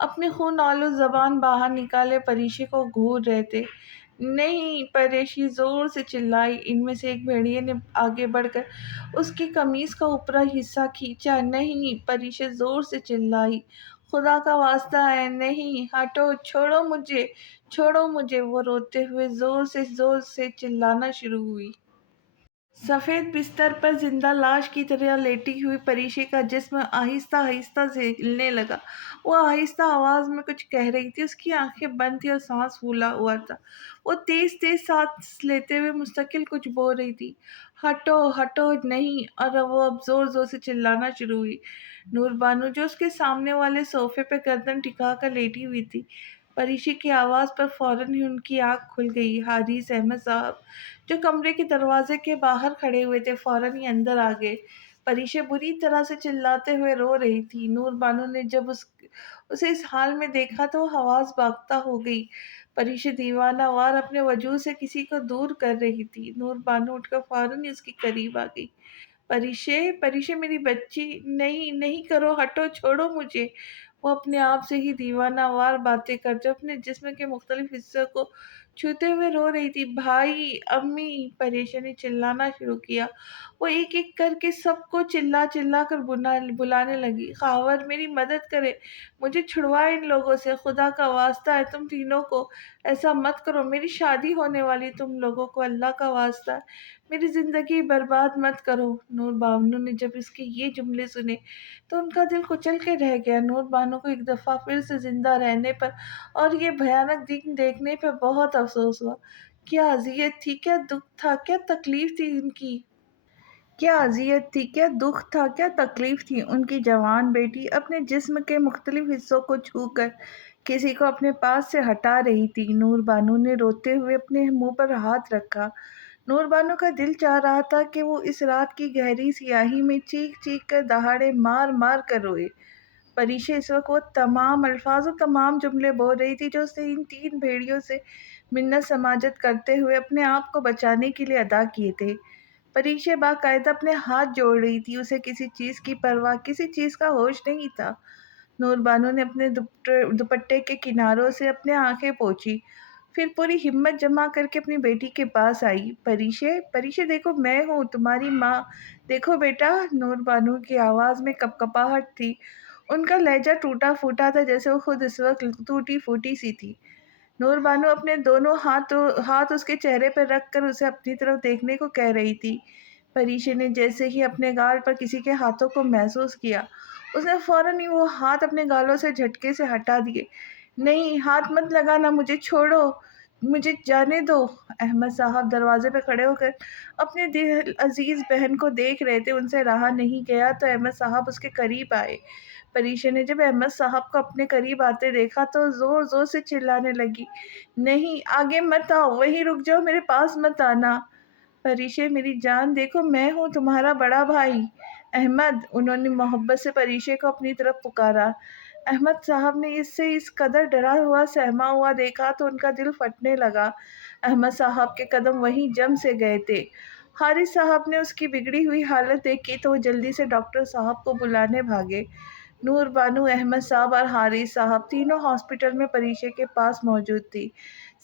اپنے خون آلود زبان باہر نکالے پریشے کو گھور رہے تھے۔ نہیں، پریشی زور سے چلائی۔ ان میں سے ایک بھیڑیے نے آگے بڑھ کر اس کی قمیص کا اوپری حصہ کھینچا۔ نہیں، پریشے زور سے چلائی۔ خدا کا واسطہ ہے، نہیں، ہٹو، چھوڑو مجھے، چھوڑو مجھے۔ وہ روتے ہوئے زور سے چلانا شروع ہوئی۔ سفید بستر پر زندہ لاش کی طرح لیٹی ہوئی پریشے کا جسم آہستہ آہستہ ہلنے لگا۔ وہ آہستہ آواز میں کچھ کہہ رہی تھی۔ اس کی آنکھیں بند تھیں اور سانس پھولا ہوا تھا۔ وہ تیز تیز سانس لیتے ہوئے مستقل کچھ بول رہی تھی۔ ہٹو، ہٹو، نہیں۔ اور وہ اب زور سے چلانا شروع ہوئی۔ نور بانو جو اس کے سامنے والے صوفے پہ گردن ٹکا کر لیٹی ہوئی تھی، پریشے کی آواز پر فوراً ہی ان کی آنکھ کھل گئی۔ حارث احمد صاحب جو کمرے کے دروازے کے باہر کھڑے ہوئے تھے فوراً ہی اندر آ گئے۔ پریشے بری طرح سے چلاتے ہوئے رو رہی تھی۔ نور بانو نے جب اسے اس حال میں دیکھا تو وہ حواس باختہ ہو گئی۔ پریشے دیوانہ وار اپنے وجود سے کسی کو دور کر رہی تھی۔ نور بانو اٹھ کر فوراً ہی اس کے قریب آ گئی۔ پریشے، پریشے میری بچی، نہیں، نہیں کرو، ہٹو، چھوڑو مجھے۔ وہ اپنے آپ سے ہی دیوانہ وار باتیں کرتے اپنے جسم کے مختلف حصوں کو چھوتے ہوئے رو رہی تھی۔ بھائی، امی، پریشا نے چلانا شروع کیا۔ وہ ایک ایک کر کے سب کو چلا چلا کر بلانے لگی۔ خاور میری مدد کرے، مجھے چھڑوائے ان لوگوں سے، خدا کا واسطہ ہے تم تینوں کو ایسا مت کرو، میری شادی ہونے والی تم لوگوں کو، اللہ کا واسطہ ہے میری زندگی برباد مت کرو۔ نور بانو نے جب اس کے یہ جملے سنے تو ان کا دل کچل کے رہ گیا۔ نور بانو کو ایک دفعہ پھر سے زندہ رہنے پر اور یہ بھیانک دن دیکھنے پہ بہت افسوس ہوا۔ کیا اذیت تھی، کیا دکھ تھا، کیا تکلیف تھی ان کی۔ کیا اذیت تھی، کیا دکھ تھا، کیا تکلیف تھی ان کی جوان بیٹی اپنے جسم کے مختلف حصوں کو چھو کر کسی کو اپنے پاس سے ہٹا رہی تھی۔ نور بانو نے روتے ہوئے اپنے منہ پر ہاتھ رکھا۔ نور بانو کا دل چاہ رہا تھا کہ وہ اس رات کی گہری سیاہی میں چیخ چیخ کر دہاڑے مار مار کر روئے۔ پریشا اس وقت وہ تمام الفاظ و تمام جملے بول رہی تھی جو اس نے ان تین بھیڑیوں سے منت سماجت کرتے ہوئے اپنے آپ کو بچانے کے لیے ادا کیے تھے۔ پریشا باقاعدہ اپنے ہاتھ جوڑ رہی تھی۔ اسے کسی چیز کی پرواہ، کسی چیز کا ہوش نہیں تھا۔ نور بانو نے اپنے دوپٹے کے کناروں سے اپنے آنکھیں پوچھی، پھر پوری ہمت جمع کر کے اپنی بیٹی کے پاس آئی۔ پریشا، پریشا، دیکھو میں ہوں تمہاری ماں، دیکھو بیٹا۔ نور بانو کی آواز میں کپکپاہٹ تھی۔ ان کا لہجہ ٹوٹا پھوٹا تھا جیسے وہ خود اس وقت ٹوٹی پھوٹی سی تھی۔ نور بانو اپنے دونوں ہاتھ اس کے چہرے پر رکھ کر اسے اپنی طرف دیکھنے کو کہہ رہی تھی۔ پریشا نے جیسے ہی اپنے گال پر کسی کے ہاتھوں کو محسوس کیا، اس نے فوراً ہی وہ ہاتھ اپنے گالوں سے جھٹکے سے ہٹا دیے۔ نہیں، ہاتھ مت لگانا، مجھے چھوڑو، مجھے جانے دو۔ احمد صاحب دروازے پہ کھڑے ہو کر اپنے دل عزیز بہن کو دیکھ رہے تھے۔ ان سے رہا نہیں گیا تو احمد صاحب اس کے قریب آئے۔ پریشا نے جب احمد صاحب کو اپنے قریب آتے دیکھا تو زور سے چلانے لگی۔ نہیں، آگے مت آؤ، وہیں رک جاؤ، میرے پاس مت آنا۔ پریشا میری جان، دیکھو میں ہوں تمہارا بڑا بھائی احمد۔ انہوں نے محبت سے پریشا کو اپنی طرف پکارا۔ احمد صاحب نے اس سے اس قدر ڈرا ہوا سہما ہوا دیکھا تو ان کا دل پھٹنے لگا۔ احمد صاحب کے قدم وہیں جم سے گئے تھے۔ حارث صاحب نے اس کی بگڑی ہوئی حالت دیکھی تو وہ جلدی سے ڈاکٹر صاحب کو بلانے بھاگے۔ نور بانو، احمد صاحب اور حارث صاحب تینوں ہاسپٹل میں پریشا کے پاس موجود تھی۔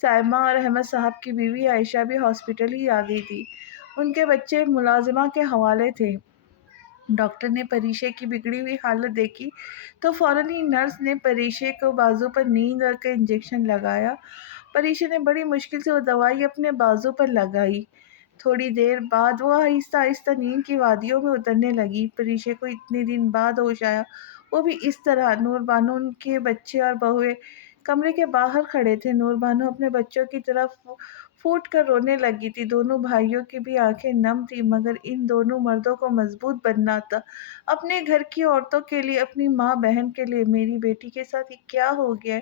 سائمہ اور احمد صاحب کی بیوی عائشہ بھی ہاسپٹل ہی آ گئی تھی۔ ان کے بچے ملازمہ کے حوالے تھے۔ ڈاکٹر نے پریشا کی بگڑی ہوئی حالت دیکھی تو فوراً ہی نرس نے پریشا کو بازو پر نیند رکھ کر انجیکشن لگایا۔ پریشا نے بڑی مشکل سے وہ دوائی اپنے بازو پر لگائی۔ تھوڑی دیر بعد وہ آہستہ آہستہ نیند کی وادیوں میں اترنے لگی۔ پریشا کو اتنے دن بعد ہوش آیا، وہ بھی اس طرح۔ نور بانو، ان کے بچے اور بہویں کمرے کے باہر کھڑے تھے۔ نور بانو اپنے بچوں کی طرف پھوٹ کر رونے لگی تھی۔ دونوں بھائیوں کی بھی آنکھیں نم تھیں، مگر ان دونوں مردوں کو مضبوط بننا تھا اپنے گھر کی عورتوں کے لیے، اپنی ماں بہن کے لیے۔ میری بیٹی کے ساتھ یہ کیا ہو گیا ہے،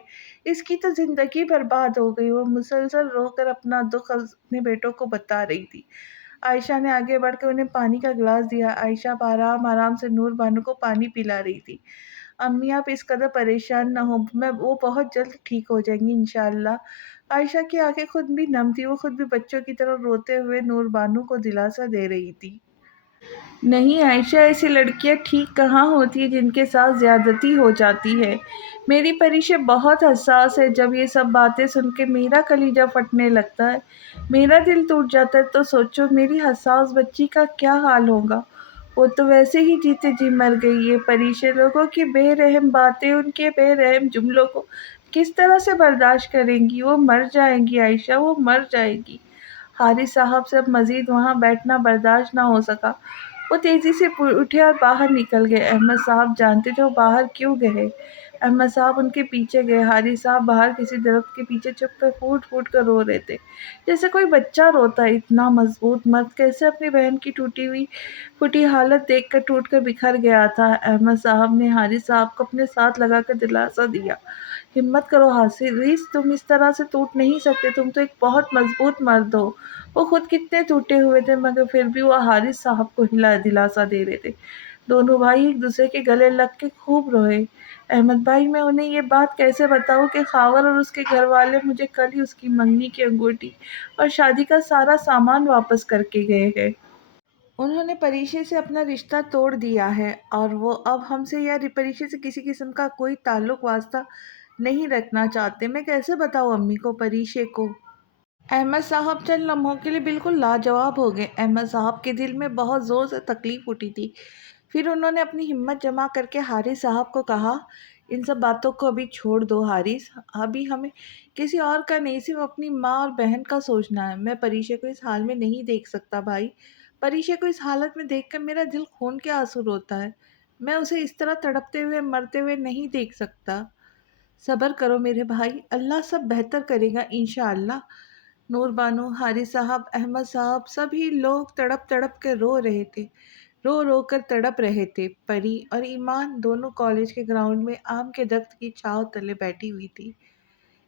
اس کی تو زندگی برباد ہو گئی۔ وہ مسلسل رو کر اپنا دکھ اپنے بیٹوں کو بتا رہی تھی۔ عائشہ نے آگے بڑھ کر انہیں پانی کا گلاس دیا۔ عائشہ آرام آرام سے نور بانو کو پانی پلا رہی تھی۔ امی، آپ اس قدر پریشان نہ ہوں، وہ بہت جلد ٹھیک ہو جائیں گی انشاءاللہ۔ عائشہ کی آنکھیں خود بھی نم تھی، وہ خود بھی بچوں کی طرح روتے ہوئے نور بانو کو دلاسا دے رہی تھی۔ نہیں عائشہ، ایسی لڑکیاں ٹھیک کہاں ہوتی ہیں جن کے ساتھ زیادتی ہو جاتی ہے۔ میری پریشے بہت حساس ہے، جب یہ سب باتیں سن کے میرا کلیجہ پھٹنے لگتا ہے، میرا دل ٹوٹ جاتا ہے، تو سوچو میری حساس بچی کا کیا حال ہوگا۔ وہ تو ویسے ہی جیتے جی مر گئی ہے۔ پریشے لوگوں کی بے رحم باتیں، ان کے بے رحم جملوں کو کس طرح سے برداشت کریں گی؟ وہ مر جائیں گی عائشہ، وہ مر جائے گی۔ حارث صاحب سے اب مزید وہاں بیٹھنا برداشت نہ ہو سکا۔ وہ تیزی سے اٹھے اور باہر نکل گئے۔ احمد صاحب جانتے تھے وہ باہر کیوں گئے۔ احمد صاحب ان کے پیچھے گئے۔ حارث صاحب باہر کسی درخت کے پیچھے چھپ کر پھوٹ پھوٹ کر رو رہے تھے، جیسے کوئی بچہ روتا ہے۔ اتنا مضبوط مرد کیسے اپنی بہن کی ٹوٹی ہوئی پھوٹی حالت دیکھ کر ٹوٹ کر بکھر گیا تھا۔ احمد صاحب نے حارث صاحب کو اپنے ساتھ لگا کر دلاسا دیا، ہمت کرو حارث، تم اس طرح سے ٹوٹ نہیں سکتے، تم تو ایک بہت مضبوط مرد ہو۔ وہ خود کتنے ٹوٹے ہوئے تھے، مگر پھر بھی وہ حارث صاحب کو دلاسا دے رہے تھے۔ دونوں بھائی ایک دوسرے کے گلے لگ کے خوب روئے۔ احمد بھائی، میں انہیں یہ بات کیسے بتاؤں کہ خاور اور اس کے گھر والے مجھے کل ہی اس کی منگنی کی انگوٹھی اور شادی کا سارا سامان واپس کر کے گئے ہیں۔ انہوں نے پریشے سے اپنا رشتہ توڑ دیا ہے، اور وہ اب ہم سے یا پریشے سے کسی قسم کا کوئی تعلق واسطہ نہیں رکھنا چاہتے۔ میں کیسے بتاؤں امی کو، پریشے کو؟ احمد صاحب چند لمحوں کے لیے بالکل لاجواب ہو گئے۔ احمد صاحب کے دل میں بہت زور سے تکلیف اٹھی تھی۔ پھر انہوں نے اپنی ہمت جمع کر کے حارث صاحب کو کہا، ان سب باتوں کو ابھی چھوڑ دو حارث، ابھی ہمیں کسی اور کا نہیں، صرف اپنی ماں اور بہن کا سوچنا ہے۔ میں پریشے کو اس حال میں نہیں دیکھ سکتا بھائی، پریشے کو اس حالت میں دیکھ کر میرا دل خون کے آنسو روتا ہے۔ میں اسے اس طرح تڑپتے ہوئے مرتے ہوئے نہیں دیکھ سکتا۔ صبر کرو میرے بھائی، اللہ سب بہتر کرے گا انشاءاللہ۔ نور بانو، حارث صاحب، احمد صاحب، سبھی لوگ تڑپ تڑپ کے رو رہے تھے، رو رو کر تڑپ رہے تھے۔ پری اور ایمان دونوں کالج کے گراؤنڈ میں آم کے درخت کی چھاؤں تلے بیٹھی ہوئی تھی۔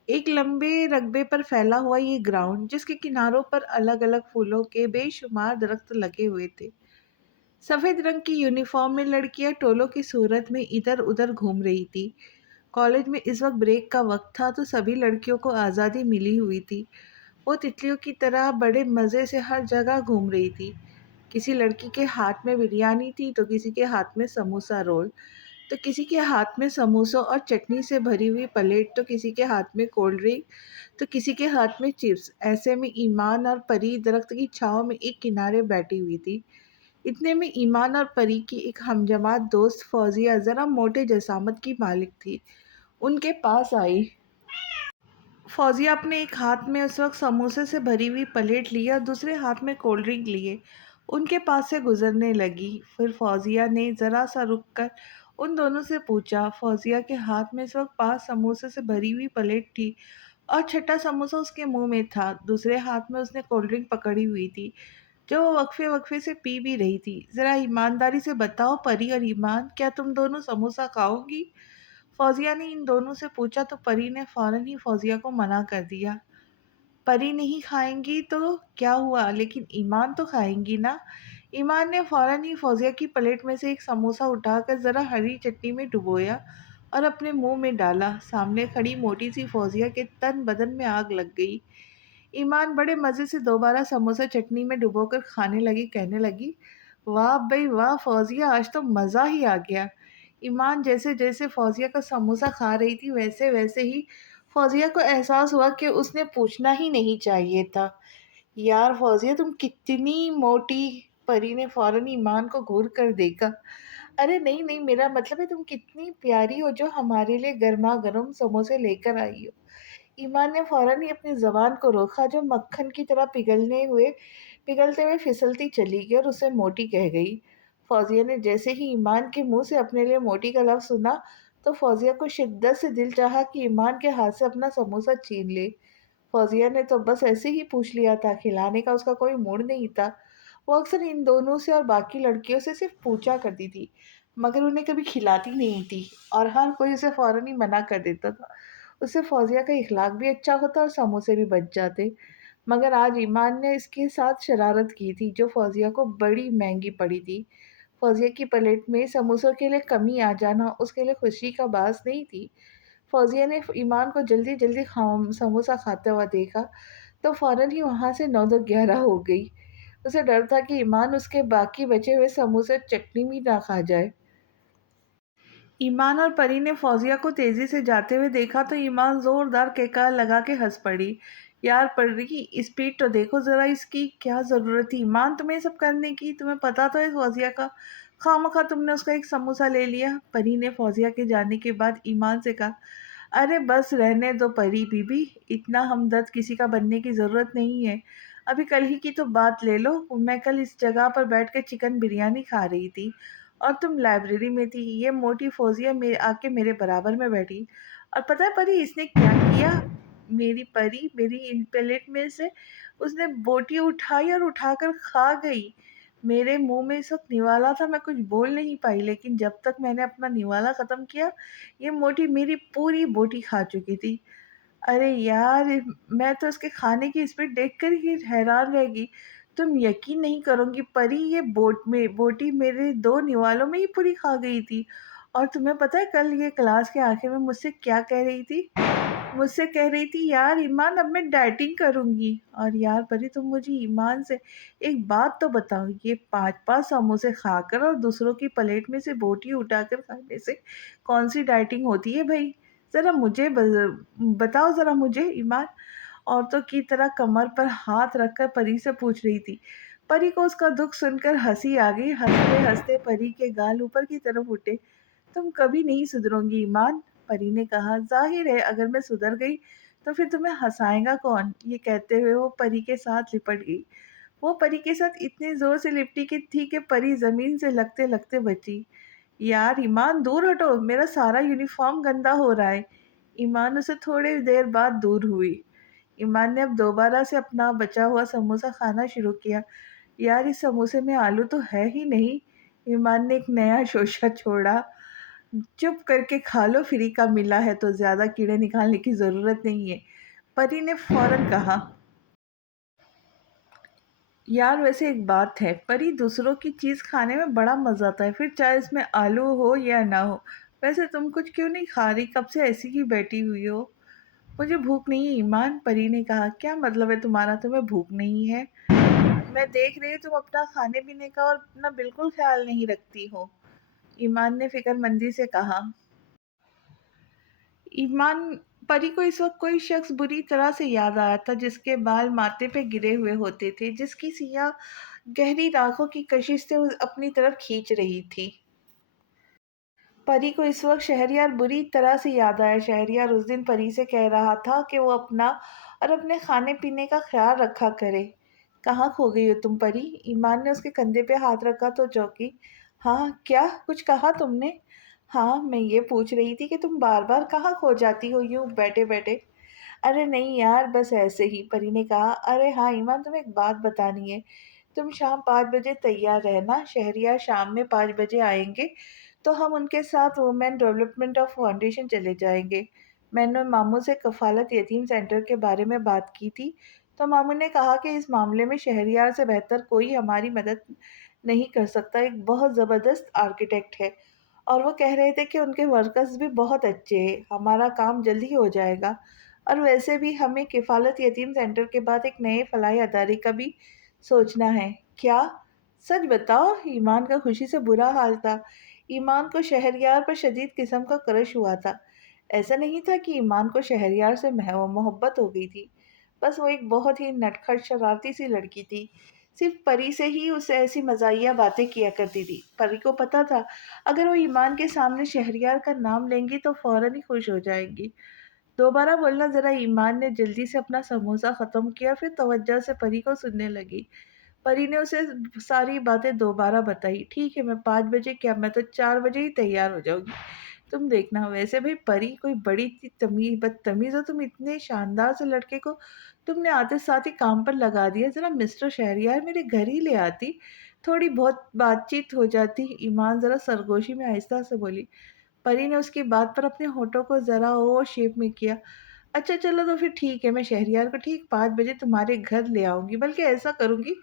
ایک لمبے رقبے پر پھیلا ہوا یہ گراؤنڈ، جس کے کناروں پر الگ الگ پھولوں کے بے شمار درخت لگے ہوئے تھے۔ سفید رنگ کی یونیفارم میں لڑکیاں ٹولوں کی صورت میں ادھر ادھر گھوم رہی تھی۔ کالج میں اس وقت بریک کا وقت تھا، تو سبھی لڑکیوں کو آزادی ملی ہوئی تھی۔ وہ تتلیوں کی طرح بڑے مزے سے ہر جگہ گھوم رہی تھی۔ کسی لڑکی کے ہاتھ میں بریانی تھی، تو کسی کے ہاتھ میں سموسہ رول، تو کسی کے ہاتھ میں سموسوں اور چٹنی سے بھری ہوئی پلیٹ، تو کسی کے ہاتھ میں کولڈ ڈرنک، تو کسی کے ہاتھ میں چپس۔ ایسے میں ایمان اور پری درخت کی چھاؤں میں ایک کنارے بیٹھی ہوئی تھی۔ اتنے میں ایمان اور پری کی ایک ہم جماعت دوست فوزیہ، ذرا موٹے جسامت کی مالک تھی، ان کے پاس آئی۔ فوزیہ اپنے ایک ہاتھ میں اس وقت سموسے سے بھری ہوئی پلیٹ لیے اور دوسرے ہاتھ میں کولڈ ڈرنک لیے ان کے پاس سے گزرنے لگی۔ پھر فوزیہ نے ذرا سا رک کر ان دونوں سے پوچھا۔ فوزیہ کے ہاتھ میں اس وقت 5 سموسے سے بھری ہوئی پلیٹ تھی اور چھٹا سموسہ اس کے منہ میں تھا۔ دوسرے ہاتھ میں اس نے کولڈ ڈرنک پکڑی ہوئی تھی، جو وہ وقفے وقفے سے پی بھی رہی تھی۔ ذرا ایمانداری سے بتاؤ پری اور ایمان، کیا تم دونوں سموسہ کھاؤ گی؟ فوزیہ نے ان دونوں سے پوچھا تو پری نے فوراً ہی فوزیہ کو منع کر دیا۔ پری نہیں کھائیں گی تو کیا ہوا، لیکن ایمان تو کھائیں گی نا۔ ایمان نے فوراً ہی فوزیہ کی پلیٹ میں سے ایک سموسہ اٹھا کر ذرا ہری چٹنی میں ڈبویا اور اپنے منہ میں ڈالا۔ سامنے کھڑی موٹی سی فوزیہ کے تن بدن میں آگ لگ گئی۔ ایمان بڑے مزے سے دوبارہ سموسہ چٹنی میں ڈبو کر کھانے لگی، کہنے لگی، واہ بھئی واہ فوزیہ، آج تو مزہ ہی آ گیا۔ ایمان جیسے جیسے فوزیہ کا سموسہ کھا رہی تھی، ویسے ویسے ہی فوزیہ کو احساس ہوا کہ اس نے پوچھنا ہی نہیں چاہیے تھا، یار فوزیہ تم کتنی موٹی۔ پری نے فوراً ایمان کو گھور کر دیکھا۔ ارے نہیں نہیں، میرا مطلب ہے تم کتنی پیاری ہو جو ہمارے لیے گرما گرم سموسے لے کر آئی ہو۔ ایمان نے فوراً ہی اپنی زبان کو روکا، جو مکھن کی طرح پگھلتے ہوئے پھسلتی چلی گئی اور اسے موٹی کہہ گئی۔ فوزیہ نے جیسے ہی ایمان کے منہ سے اپنے لیے موٹی کا لفظ سنا، تو فوزیہ کو شدت سے دل چاہا کہ ایمان کے ہاتھ سے اپنا سموسہ چھین لے۔ فوزیہ نے تو بس ایسے ہی پوچھ لیا تھا، کھلانے کا اس کا کوئی موڈ نہیں تھا۔ وہ اکثر ان دونوں سے اور باقی لڑکیوں سے صرف پوچھا کرتی تھی، مگر انہیں کبھی کھلاتی نہیں تھی، اور ہر کوئی اسے فوراً ہی منع کر دیتا تھا۔ اس سے فوزیہ کا اخلاق بھی اچھا ہوتا اور سموسے بھی بچ جاتے، مگر آج ایمان نے اس کے ساتھ شرارت کی تھی، جو فوزیہ کو بڑی مہنگی پڑی تھی۔ فوزیہ کی پلیٹ میں سموسوں کے لیے کمی آ جانا اس کے لیے خوشی کا باعث نہیں تھی۔ فوزیہ نے ایمان کو جلدی جلدی سموسہ کھاتا ہوا دیکھا تو فوراً ہی وہاں سے 9 دو 11 ہو گئی۔ اسے ڈر تھا کہ ایمان اس کے باقی بچے ہوئے سموسے چٹنی بھی نہ کھا جائے۔ ایمان اور پری نے فوزیہ کو تیزی سے جاتے ہوئے دیکھا تو ایمان زوردار کہکار لگا کے ہنس پڑی۔ یار پری، اسپیڈ تو دیکھو ذرا اس کی، کیا ضرورت تھی ایمان تمہیں یہ سب کرنے کی؟ تمہیں پتا تو ہے فوزیہ کا، خواہ تم نے اس کا ایک سموسہ لے لیا۔ پری نے فوزیہ کے جانے کے بعد ایمان سے کہا، ارے بس رہنے دو پری بی بی، اتنا ہمدرد کسی کا بننے کی ضرورت نہیں ہے۔ ابھی کل ہی کی تو بات لے لو، میں کل اس جگہ پر بیٹھ کے چکن بریانی کھا رہی تھی اور تم لائبریری میں تھی۔ یہ موٹی فوزیہ آ کے میرے برابر میں بیٹھی، اور پتہ ہے پری اس نے کیا کیا؟ میری پری میری پلیٹ میں سے اس نے بوٹی اٹھائی اور اٹھا کر کھا گئی۔ میرے منہ میں اس وقت نوالا تھا، میں کچھ بول نہیں پائی، لیکن جب تک میں نے اپنا نوالا ختم کیا یہ موٹی میری پوری بوٹی کھا چکی تھی۔ ارے یار، میں تو اس کے کھانے کی اسپیڈ دیکھ کر ہی حیران رہ گئی۔ تم یقین نہیں کرو گی پری، یہ بوٹی میرے 2 نوالوں میں ہی پوری کھا گئی تھی۔ اور تمہیں پتہ ہے کل یہ کلاس کے آخر میں مجھ سے کیا کہہ رہی تھی؟ مجھ سے کہہ رہی تھی، یار ایمان اب میں ڈائٹنگ کروں گی۔ اور یار پری تم مجھے ایمان سے ایک بات تو بتاؤ، یہ 5 سموسے کھا کر اور دوسروں کی پلیٹ میں سے بوٹی اٹھا کر کھانے سے کون سی ڈائٹنگ ہوتی ہے بھائی؟ ذرا مجھے بتاؤ ذرا مجھے ایمان عورتوں کی طرح کمر پر ہاتھ رکھ کر پری سے پوچھ رہی تھی۔ پری کو اس کا دکھ سن کر ہنسی آ گئی، ہنستے ہنستے پری کے گال اوپر کی طرف اٹھے۔ تم کبھی نہیں سدھرو گی ایمان، پری نے کہا۔ ظاہر ہے اگر میں سدھر گئی تو پھر تمہیں ہنسائے گا کون؟ یہ کہتے ہوئے وہ پری کے ساتھ لپٹ گئی۔ وہ پری کے ساتھ اتنے زور سے لپٹی تھی کہ پری زمین سے لگتے لگتے بچی۔ یار ایمان دور ہٹو، میرا سارا یونیفارم گندا ہو رہا ہے۔ ایمان اسے تھوڑی دیر بعد دور ہوئی۔ ایمان نے اب دوبارہ سے اپنا بچا ہوا سموسہ کھانا شروع کیا۔ یار اس سموسے میں آلو تو ہے ہی نہیں۔ ایمان نے ایک نیا شوشہ چھوڑا، چپ کر کے کھا لو، فری کا ملا ہے تو زیادہ کیڑے نکالنے کی ضرورت نہیں ہے، پری نے فوراً کہا۔ یار ویسے ایک بات ہے پری، دوسروں کی چیز کھانے میں بڑا مزہ آتا ہے، پھر چاہے اس میں آلو ہو یا نہ ہو۔ ویسے تم کچھ کیوں نہیں کھا رہی؟ کب سے ایسی ہی بیٹھی ہوئی ہو؟ مجھے بھوک نہیں ہے ایمان، پری نے کہا۔ کیا مطلب ہے تمہارا تمہیں بھوک نہیں ہے؟ میں دیکھ رہی ہوں تم اپنا کھانے پینے کا اور اپنا بالکل خیال نہیں رکھتی ہو، ایمان نے فکر مندی سے کہا۔ ایمان پری کو اس وقت کوئی شخص بری طرح سے یاد آیا تھا، جس کے بال ماتھے پہ گرے ہوئے ہوتے تھے، جس کی سیاہ گہری راکھوں کی کشش سے اپنی طرف کھینچ رہی تھی۔ پری کو اس وقت شہریار بری طرح سے یاد آیا۔ شہریار اس دن پری سے کہہ رہا تھا کہ وہ اپنا اور اپنے کھانے پینے کا خیال رکھا کرے۔ کہاں کھو گئی ہو تم پری؟ ایمان نے اس کے کندھے پہ ہاتھ رکھا تو چونکی۔ ہاں کیا کچھ کہا تم نے؟ ہاں میں یہ پوچھ رہی تھی کہ تم بار بار کہاں کھو جاتی ہو یوں بیٹھے بیٹھے؟ ارے نہیں یار بس ایسے ہی، پری نے کہا۔ ارے ہاں ایمان تمہیں ایک بات بتانی ہے، تم شام 5 بجے تیار رہنا، شہریار شام میں 5 بجے آئیں گے تو ہم ان کے ساتھ وومن ڈیولپمنٹ آف فاؤنڈیشن چلے جائیں گے۔ میں نے ماموں سے کفالت یتیم سینٹر کے بارے میں بات کی تھی تو ماموں نے کہا کہ اس معاملے میں شہریار سے بہتر کوئی ہماری مدد نہیں کر سکتا، ایک بہت زبردست آرکیٹیکٹ ہے، اور وہ کہہ رہے تھے کہ ان کے ورکرز بھی بہت اچھے ہیں، ہمارا کام جلدی ہو جائے گا۔ اور ویسے بھی ہمیں کفالت یتیم سینٹر کے بعد ایک نئے فلاحی ادارے کا بھی سوچنا ہے۔ کیا؟ سچ بتاؤ؟ ایمان کا خوشی سے برا حال تھا۔ ایمان کو شہریار پر شدید قسم کا کرش ہوا تھا۔ ایسا نہیں تھا کہ ایمان کو شہریار سے محبت ہو گئی تھی، بس وہ ایک بہت ہی نٹکھٹ شرارتی سی لڑکی تھی، صرف پری سے ہی اسے ایسی مزاحیہ باتیں کیا کرتی تھی۔ پری کو پتا تھا اگر وہ ایمان کے سامنے شہریار کا نام لیں گی تو فوراً ہی خوش ہو جائیں گی۔ دوبارہ بولنا ذرا، ایمان نے جلدی سے اپنا سموسہ ختم کیا، پھر توجہ سے پری کو سننے لگی۔ پری نے اسے ساری باتیں دوبارہ بتائی۔ ٹھیک ہے میں 5 بجے کیا، میں تو 4 بجے ہی تیار ہو جاؤں گی، تم دیکھنا۔ ویسے بھی پری کوئی بڑی بدتمیز ہو، تم اتنے شاندار سے لڑکے کو تم نے آتے ساتھ ہی کام پر لگا دیا، ذرا مسٹر شہریار میرے گھر ہی لے آتی، تھوڑی بہت بات چیت ہو جاتی۔ ایمان ذرا سرگوشی میں آہستہ سے بولی۔ پری نے اس کی بات پر اپنے ہونٹوں کو ذرا او شیپ میں کیا۔ اچھا چلو تو پھر ٹھیک ہے، میں شہریار کو ٹھیک 5 بجے تمہارے گھر لے آؤں گی، بلکہ ایسا کروں گی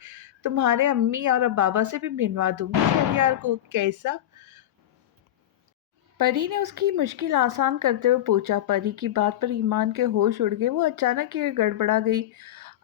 تمہارے امی اور بابا سے بھی ملوا دوں گی شہریار کو، کیسا؟ پری نے اس کی مشکل آسان کرتے ہوئے پوچھا۔ پری کی بات پر ایمان کے ہوش اڑ گئے، وہ اچانک ہی گڑبڑا گئی۔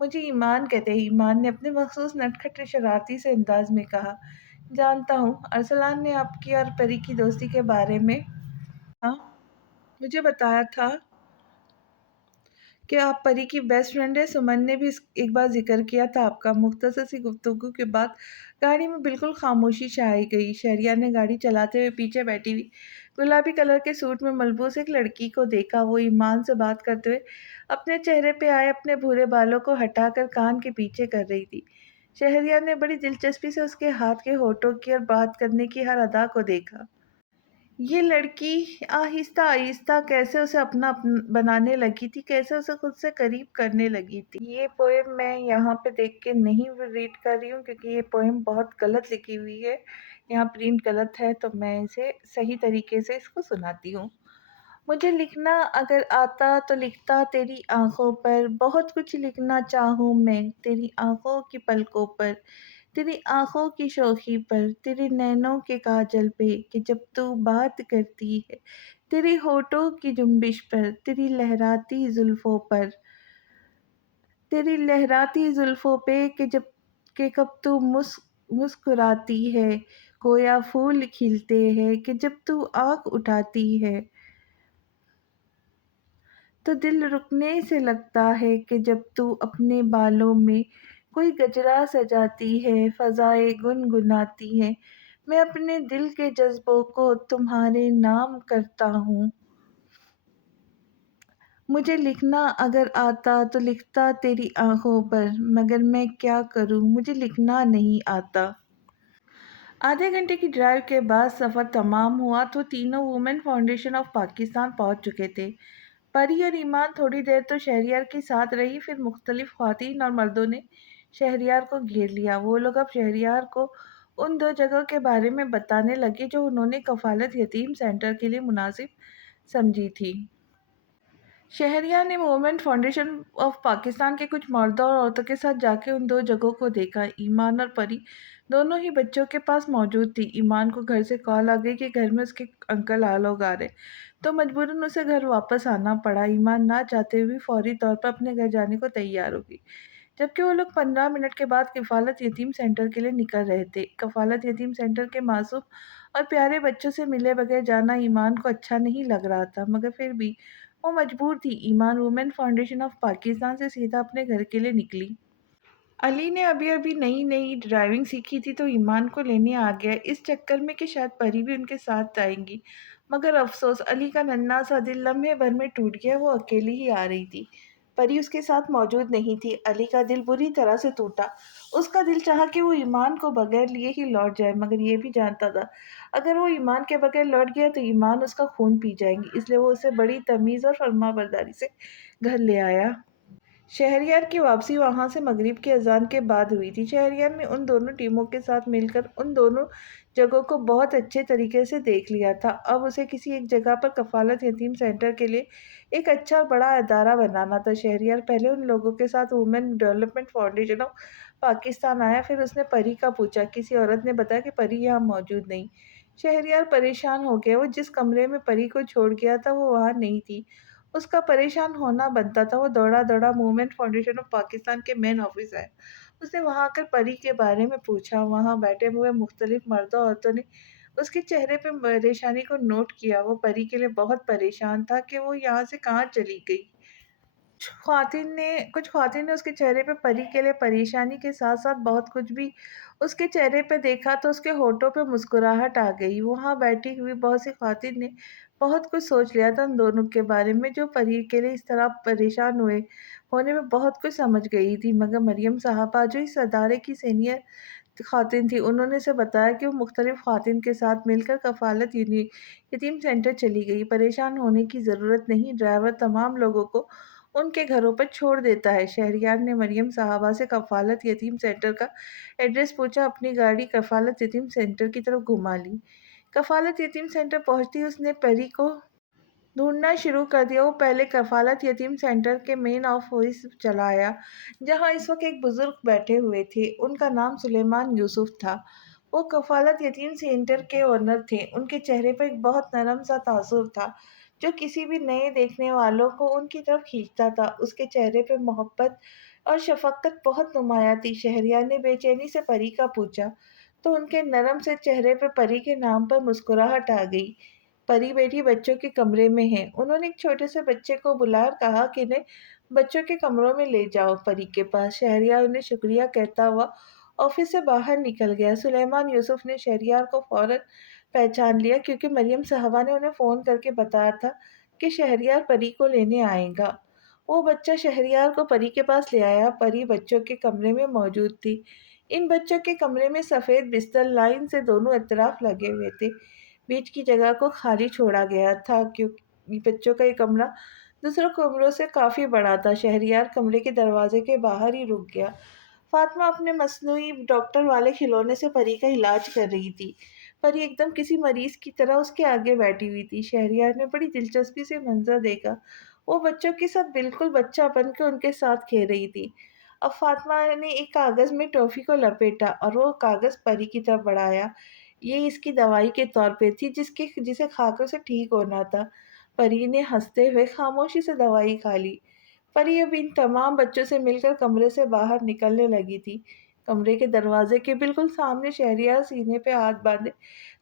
مجھے ایمان کہتے ہیں، ایمان نے اپنے مخصوص نٹکھٹ شرارتی سے انداز میں کہا۔ جانتا ہوں، ارسلان نے آپ کی اور پری کی دوستی کے بارے میں ہاں مجھے بتایا تھا کہ آپ پری کی بیسٹ فرینڈ ہے۔ سمن نے بھی ایک بار ذکر کیا تھا آپ کا۔ مختصر سی گفتگو کے بعد گاڑی میں بالکل خاموشی چھائی گئی۔ شہریار نے گاڑی چلاتے ہوئے پیچھے بیٹھی ہوئی گلابی کلر کے سوٹ میں ملبوس ایک لڑکی کو دیکھا۔ وہ ایمان سے بات کرتے ہوئے اپنے چہرے پہ آئے اپنے بھورے بالوں کو ہٹا کر کان کے پیچھے کر رہی تھی۔ شہریار نے بڑی دلچسپی سے اس کے ہاتھ کے ہونٹوں کی اور بات کرنے کی ہر ادا کو دیکھا۔ یہ لڑکی آہستہ آہستہ کیسے اسے اپنا بنانے لگی تھی، کیسے اسے خود سے قریب کرنے لگی تھی۔ یہ پوئم میں یہاں پہ دیکھ کے نہیں ریڈ کر رہی ہوں کیونکہ یہ پوئم بہت غلط لکھی ہوئی ہے، یہاں پرنٹ غلط ہے، تو میں اسے صحیح طریقے سے اس کو سناتی ہوں۔ مجھے لکھنا اگر آتا تو لکھتا تیری آنکھوں پر، بہت کچھ لکھنا چاہوں میں تیری آنکھوں کی پلکوں پر، تیری آنکھوں کی شوخی پر، تیرے نینوں کے کاجل پہ کہ جب تو بات کرتی ہے، تیرے ہونٹوں کی جنبش پر، تیری لہراتی زلفوں پر، تیری لہراتی زلفوں پہ کہ کب تو مسکراتی ہے، گویا پھول کھلتے ہیں کہ جب تو آنکھ اٹھاتی ہے، تو دل رکنے سے لگتا ہے کہ جب تو اپنے بالوں میں کوئی گجرا سجاتی ہے، فضائے گنگناتی ہے، میں اپنے دل کے جذبوں کو تمہارے نام کرتا ہوں۔ مجھے لکھنا اگر آتا تو لکھتا تیری آنکھوں پر، مگر میں کیا کروں مجھے لکھنا نہیں آتا۔ آدھے گھنٹے کی ڈرائیو کے بعد سفر تمام ہوا تو تینوں وومن فاؤنڈیشن آف پاکستان پہنچ چکے تھے۔ پری اور ایمان تھوڑی دیر تو شہریار کے ساتھ رہی، پھر مختلف خواتین اور مردوں نے شہریار کو گھیر لیا۔ وہ لوگ اب شہریار کو ان دو جگہوں کے بارے میں بتانے لگے جو انہوں نے کفالت یتیم سینٹر کے لیے مناسب سمجھی تھی۔ شہریار نے وومن فاؤنڈیشن آف پاکستان کے کچھ مردوں اور عورتوں کے ساتھ جا کے ان دو جگہوں کو دیکھا۔ ایمان اور پری دونوں ہی بچوں کے پاس موجود تھی۔ ایمان کو گھر سے کال آ گئی کہ گھر میں اس کے انکل لوگ آ رہے، تو مجبوراً اسے گھر واپس آنا پڑا۔ ایمان نہ چاہتے ہوئے فوری طور پر اپنے گھر جانے کو تیار ہو گئی، جبکہ وہ لوگ 15 منٹ کے بعد کفالت یتیم سینٹر کے لیے نکل رہے تھے۔ کفالت یتیم سینٹر کے معصوم اور پیارے بچوں سے ملے بغیر جانا ایمان کو اچھا نہیں لگ رہا تھا، مگر پھر بھی وہ مجبور تھی۔ ایمان وومن فاؤنڈیشن آف پاکستان سے سیدھا اپنے گھر کے لیے نکلی۔ علی نے ابھی ابھی نئی نئی ڈرائیونگ سیکھی تھی تو ایمان کو لینے آ گیا، اس چکر میں کہ شاید پری بھی ان کے ساتھ آئیں گی، مگر افسوس علی کا ننھا سا دل لمحے بھر میں ٹوٹ گیا۔ وہ اکیلی ہی آ رہی تھی، پری اس کے ساتھ موجود نہیں تھی۔ علی کا دل بری طرح سے ٹوٹا، اس کا دل چاہا کہ وہ ایمان کو بغیر لیے ہی لوٹ جائے، مگر یہ بھی جانتا تھا اگر وہ ایمان کے بغیر لوٹ گیا تو ایمان اس کا خون پی جائیں گی، اس لیے وہ اسے بڑی تمیز اور فرما برداری سے گھر لے آیا۔ شہریار کی واپسی وہاں سے مغرب کی اذان کے بعد ہوئی تھی۔ شہریار نے ان دونوں ٹیموں کے ساتھ مل کر ان دونوں جگہوں کو بہت اچھے طریقے سے دیکھ لیا تھا۔ اب اسے کسی ایک جگہ پر کفالت یتیم سینٹر کے لیے ایک اچھا اور بڑا ادارہ بنانا تھا۔ شہریار پہلے ان لوگوں کے ساتھ women development foundation of Pakistan آیا، پھر اس نے پری کا پوچھا۔ کسی عورت نے بتایا کہ پری یہاں موجود نہیں۔ شہریار پریشان ہو گیا، وہ جس کمرے میں پری کو چھوڑ گیا تھا وہ وہاں نہیں تھی۔ اس کا پریشان ہونا بنتا تھا۔ وہ دوڑا دوڑا وومن فاؤنڈیشن آف پاکستان کے مین آفس آیا۔ اس نے وہاں آ کر پری کے بارے میں پوچھا۔ وہاں بیٹھے ہوئے مختلف مردوں اور عورتوں نے اس کے چہرے پہ پریشانی کو نوٹ کیا۔ وہ پری کے لیے بہت پریشان تھا کہ وہ یہاں سے کہاں چلی گئی۔ کچھ خواتین نے اس کے چہرے پہ پری کے لیے پریشانی کے ساتھ ساتھ بہت کچھ بھی اس کے چہرے پہ دیکھا تو اس کے ہونٹوں پہ مسکراہٹ آ گئی۔ وہاں بیٹھی ہوئی بہت سی خواتین نے بہت کچھ سوچ لیا تھا ان دونوں کے بارے میں، جو پری کے لیے اس طرح پریشان ہونے میں بہت کچھ سمجھ گئی تھی، مگر مریم صاحبہ جو اس ادارے کی سینئر خواتین تھی، انہوں نے اسے بتایا کہ وہ مختلف خواتین کے ساتھ مل کر کفالت یتیم سینٹر چلی گئی۔ پریشان ہونے کی ضرورت نہیں، ڈرائیور تمام لوگوں کو ان کے گھروں پر چھوڑ دیتا ہے۔ شہریار نے مریم صاحبہ سے کفالت یتیم سینٹر کا ایڈریس پوچھا، اپنی گاڑی کفالت یتیم سینٹر کی طرف گھما لی۔ کفالت یتیم سینٹر پہنچتی اس نے پری کو ڈھونڈنا شروع کر دیا۔ وہ پہلے کفالت یتیم سینٹر کے مین آفس چلا آیا، جہاں اس وقت ایک بزرگ بیٹھے ہوئے تھے۔ ان کا نام سلیمان یوسف تھا، وہ کفالت یتیم سینٹر کے اونر تھے۔ ان کے چہرے پر ایک بہت نرم سا تاثر تھا جو کسی بھی نئے دیکھنے والوں کو ان کی طرف کھینچتا تھا۔ اس کے چہرے پہ محبت اور شفقت بہت نمایاں تھی۔ شہریار نے بے چینی سے پری کا پوچھا تو ان کے نرم سے چہرے پہ پری کے نام پر مسکراہٹ آ گئی۔ پری بیٹی بچوں کے کمرے میں ہے۔ انہوں نے ایک چھوٹے سے بچے کو بلا کر کہا کہ انہیں بچوں کے کمروں میں لے جاؤ پری کے پاس۔ شہریار انہیں شکریہ کہتا ہوا آفس سے باہر نکل گیا۔ سلیمان یوسف نے شہریار کو فوراً پہچان لیا کیونکہ مریم صاحبہ نے انہیں فون کر کے بتایا تھا کہ شہریار پری کو لینے آئے گا۔ وہ بچہ شہریار کو پری کے پاس لے آیا۔ پری بچوں کے کمرے میں موجود تھی۔ ان بچوں کے کمرے میں سفید بستر لائن سے دونوں اطراف لگے ہوئے تھے۔ بیچ کی جگہ کو خالی چھوڑا گیا تھا کیونکہ بچوں کا یہ کمرہ دوسروں کمروں سے کافی بڑا تھا۔ شہریار کمرے کے دروازے کے باہر ہی رک گیا۔ فاطمہ اپنے مصنوعی ڈاکٹر والے کھلونے سے پری کا علاج کر رہی تھی۔ پری ایک دم کسی مریض کی طرح اس کے آگے بیٹھی ہوئی تھی۔ شہریار نے بڑی دلچسپی سے منظر دیکھا۔ وہ بچوں کے ساتھ بالکل بچہ بن کے ان کے ساتھ کھیل رہی تھی۔ اب فاطمہ نے ایک کاغذ میں ٹافی کو لپیٹا اور وہ کاغذ پری کی طرف بڑھایا۔ یہ اس کی دوائی کے طور پہ تھی جسے کھا کر اسے ٹھیک ہونا تھا۔ پری نے ہنستے ہوئے خاموشی سے دوائی کھا لی۔ پری اب ان تمام بچوں سے مل کر کمرے سے باہر نکلنے لگی تھی۔ کمرے کے دروازے کے بالکل سامنے شہریار سینے پہ ہاتھ باندھے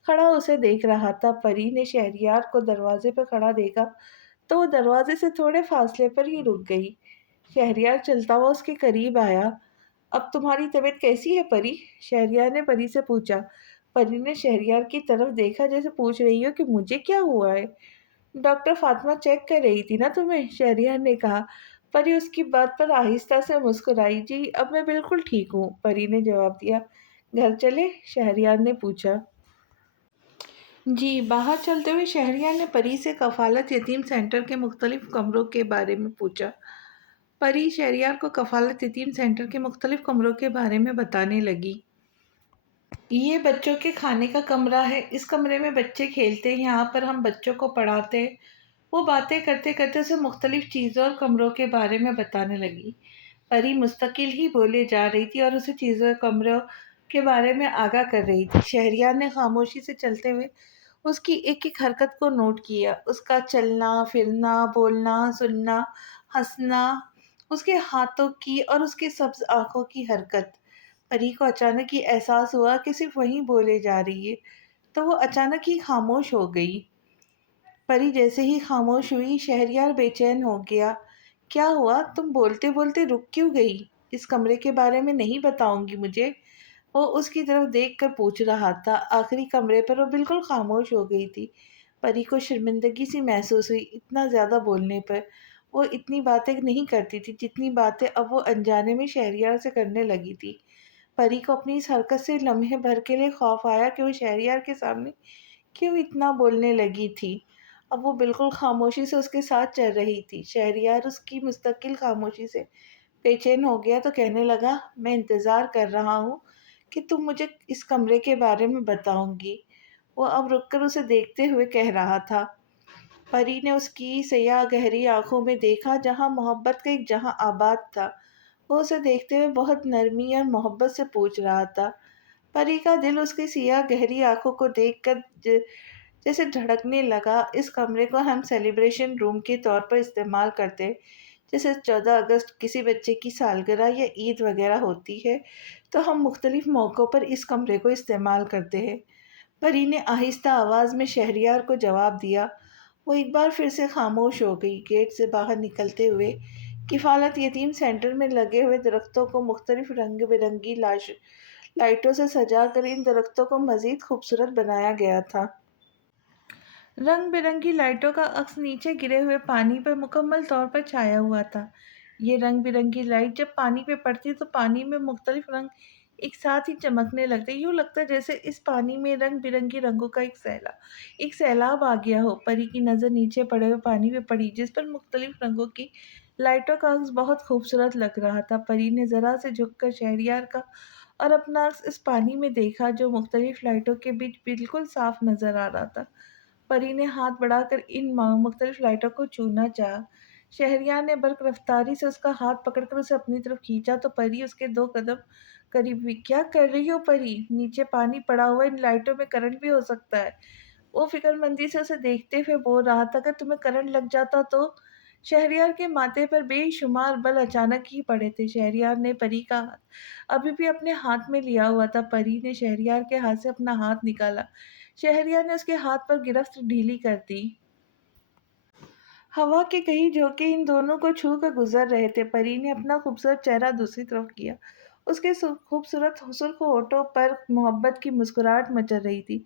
کھڑا اسے دیکھ رہا تھا۔ پری نے شہریار کو دروازے پہ کھڑا دیکھا تو وہ دروازے سے تھوڑے فاصلے پر ہی رک گئی۔ شہریار چلتا ہوا اس کے قریب آیا۔ اب تمہاری طبیعت کیسی ہے پری؟ شہریار نے پری سے پوچھا۔ پری نے شہریار کی طرف دیکھا جیسے پوچھ رہی ہو کہ مجھے کیا ہوا ہے۔ ڈاکٹر فاطمہ چیک کر رہی تھی نا تمہیں، شہریار نے کہا۔ پری اس کی بات پر آہستہ سے مسکرائی۔ جی اب میں بالکل ٹھیک ہوں، پری نے جواب دیا۔ گھر چلے؟ شہریار نے پوچھا۔ جی۔ باہر چلتے ہوئے شہریار نے پری سے کفالت یتیم سینٹر کے مختلف کمروں کے بارے میں پوچھا۔ پری شہریار کو کفالت یتیم سینٹر کے مختلف کمروں کے بارے میں بتانے لگی۔ یہ بچوں کے کھانے کا کمرہ ہے۔ اس کمرے میں بچے کھیلتے ہیں۔ یہاں پر ہم بچوں کو پڑھاتے ہیں۔ وہ باتیں کرتے کرتے اسے مختلف چیزوں اور کمروں کے بارے میں بتانے لگی۔ پری مستقل ہی بولے جا رہی تھی اور اسے چیزوں اور کمروں کے بارے میں آگاہ کر رہی تھی۔ شہریار نے خاموشی سے چلتے ہوئے اس کی ایک ایک حرکت کو نوٹ کیا۔ اس کا چلنا پھرنا، بولنا، سننا، ہنسنا، اس کے ہاتھوں کی اور اس کے سبز آنکھوں کی حرکت۔ پری کو اچانک یہ احساس ہوا کہ صرف وہی بولے جا رہی ہے تو وہ اچانک ہی خاموش ہو گئی۔ پری جیسے ہی خاموش ہوئی شہریار بے چین ہو گیا۔ کیا ہوا؟ تم بولتے بولتے رک کیوں گئی؟ اس کمرے کے بارے میں نہیں بتاؤں گی مجھے؟ وہ اس کی طرف دیکھ کر پوچھ رہا تھا۔ آخری کمرے پر وہ بالکل خاموش ہو گئی تھی۔ پری کو شرمندگی سی محسوس ہوئی اتنا زیادہ بولنے پر۔ وہ اتنی باتیں نہیں کرتی تھی جتنی باتیں اب وہ انجانے میں شہریار سے کرنے لگی تھی۔ پری کو اپنی اس حرکت سے لمحے بھر کے لیے خوف آیا کہ وہ شہریار کے سامنے کیوں اتنا بولنے لگی تھی۔ اب وہ بالکل خاموشی سے اس کے ساتھ چل رہی تھی۔ شہریار اس کی مستقل خاموشی سے بے چین ہو گیا تو کہنے لگا، میں انتظار کر رہا ہوں کہ تم مجھے اس کمرے کے بارے میں بتاؤں گی۔ وہ اب رک کر اسے دیکھتے ہوئے کہہ رہا تھا۔ پری نے اس کی سیاہ گہری آنکھوں میں دیکھا جہاں محبت کا ایک جہاں آباد تھا۔ وہ اسے دیکھتے ہوئے بہت نرمی اور محبت سے پوچھ رہا تھا۔ پری کا دل اس کی سیاہ گہری آنکھوں کو دیکھ کر جیسے دھڑکنے لگا۔ اس کمرے کو ہم سیلیبریشن روم کے طور پر استعمال کرتے ہیں۔ جیسے 14 اگست کسی بچے کی سالگرہ یا عید وغیرہ ہوتی ہے تو ہم مختلف موقعوں پر اس کمرے کو استعمال کرتے ہیں۔ پری نے آہستہ آواز میں شہریار کو جواب دیا۔ وہ ایک بار پھر سے خاموش ہو گئی۔ گیٹ سے باہر نکلتے ہوئے کفالت یتیم سینٹر میں لگے ہوئے درختوں کو مختلف رنگ برنگی لائٹوں سے سجا کر ان درختوں کو مزید خوبصورت بنایا گیا تھا۔ رنگ برنگی لائٹوں کا عکس نیچے گرے ہوئے پانی پر مکمل طور پر چھایا ہوا تھا۔ یہ رنگ برنگی لائٹ جب پانی پہ پڑتی تو پانی میں مختلف رنگ ایک ساتھ ہی چمکنے لگتے۔ یوں لگتا جیسے اس پانی میں رنگ برنگی رنگوں کا ایک سیلاب آ گیا ہو۔ پری کی نظر نیچے پڑے ہوئے پانی پہ پڑی جس پر مختلف رنگوں کی لائٹوں کا عکس بہت خوبصورت لگ رہا تھا۔ پری نے ذرا سے جھک کر شہریار کا اور اپنا عکس اس پانی میں دیکھا جو مختلف لائٹوں کے بیچ بالکل صاف نظر آ رہا تھا۔ پری نے ہاتھ بڑھا کر ان مختلف لائٹوں کو چھونا چاہا۔ شہریار نے برق رفتاری سے اس کا ہاتھ پکڑ کر اسے اپنی طرف کھینچا تو پری اس کے 2 قدم قریب ہوئی۔ کیا کر رہی ہو پری؟ نیچے پانی پڑا ہوا ان لائٹوں میں کرنٹ بھی ہو سکتا ہے۔ وہ فکر مندی سے اسے دیکھتے ہوئے بول رہا تھا، اگر تمہیں کرنٹ لگ جاتا تو؟ شہریار کے ماتھے پر بے شمار بل اچانک ہی پڑے تھے۔ شہریار نے پری کا ہاتھ ابھی بھی اپنے ہاتھ میں لیا ہوا تھا۔ پری نے شہریار کے ہاتھ سے اپنا ہاتھ نکالا۔ شہریار نے اس کے ہاتھ پر گرفت ڈھیلی کر دی۔ ہوا کے کئی جھونکے ان دونوں کو چھو کر گزر رہے تھے۔ پری نے اپنا خوبصورت چہرہ دوسری طرف کیا۔ اس کے خوبصورت سرخ ہونٹوں پر محبت کی مسکراہٹ مچل رہی تھی۔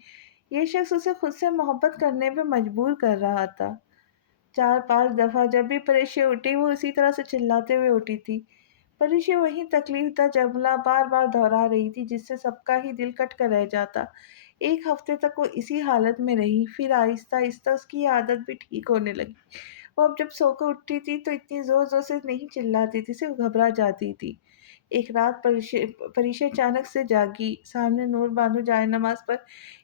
یہ شخص اسے خود سے محبت کرنے پہ مجبور کر رہا تھا۔ 4-5 دفعہ جب بھی پریشے اٹھی وہ اسی طرح سے چلاتے ہوئے اٹھی تھی۔ پریشے وہی تکلیف دہ جملہ بار بار دہرا رہی تھی جس سے سب کا ہی دل کٹ کر رہ جاتا۔ ایک ہفتے تک وہ اسی حالت میں رہی، پھر آہستہ آہستہ اس کی عادت بھی ٹھیک ہونے لگی۔ وہ اب جب سو کر اٹھتی تھی تو اتنی زور زور سے نہیں چلاتی تھی، صرف گھبرا جاتی تھی۔ ایک رات پریشے اچانک سے جاگی۔ سامنے نور بانو جائے نماز پر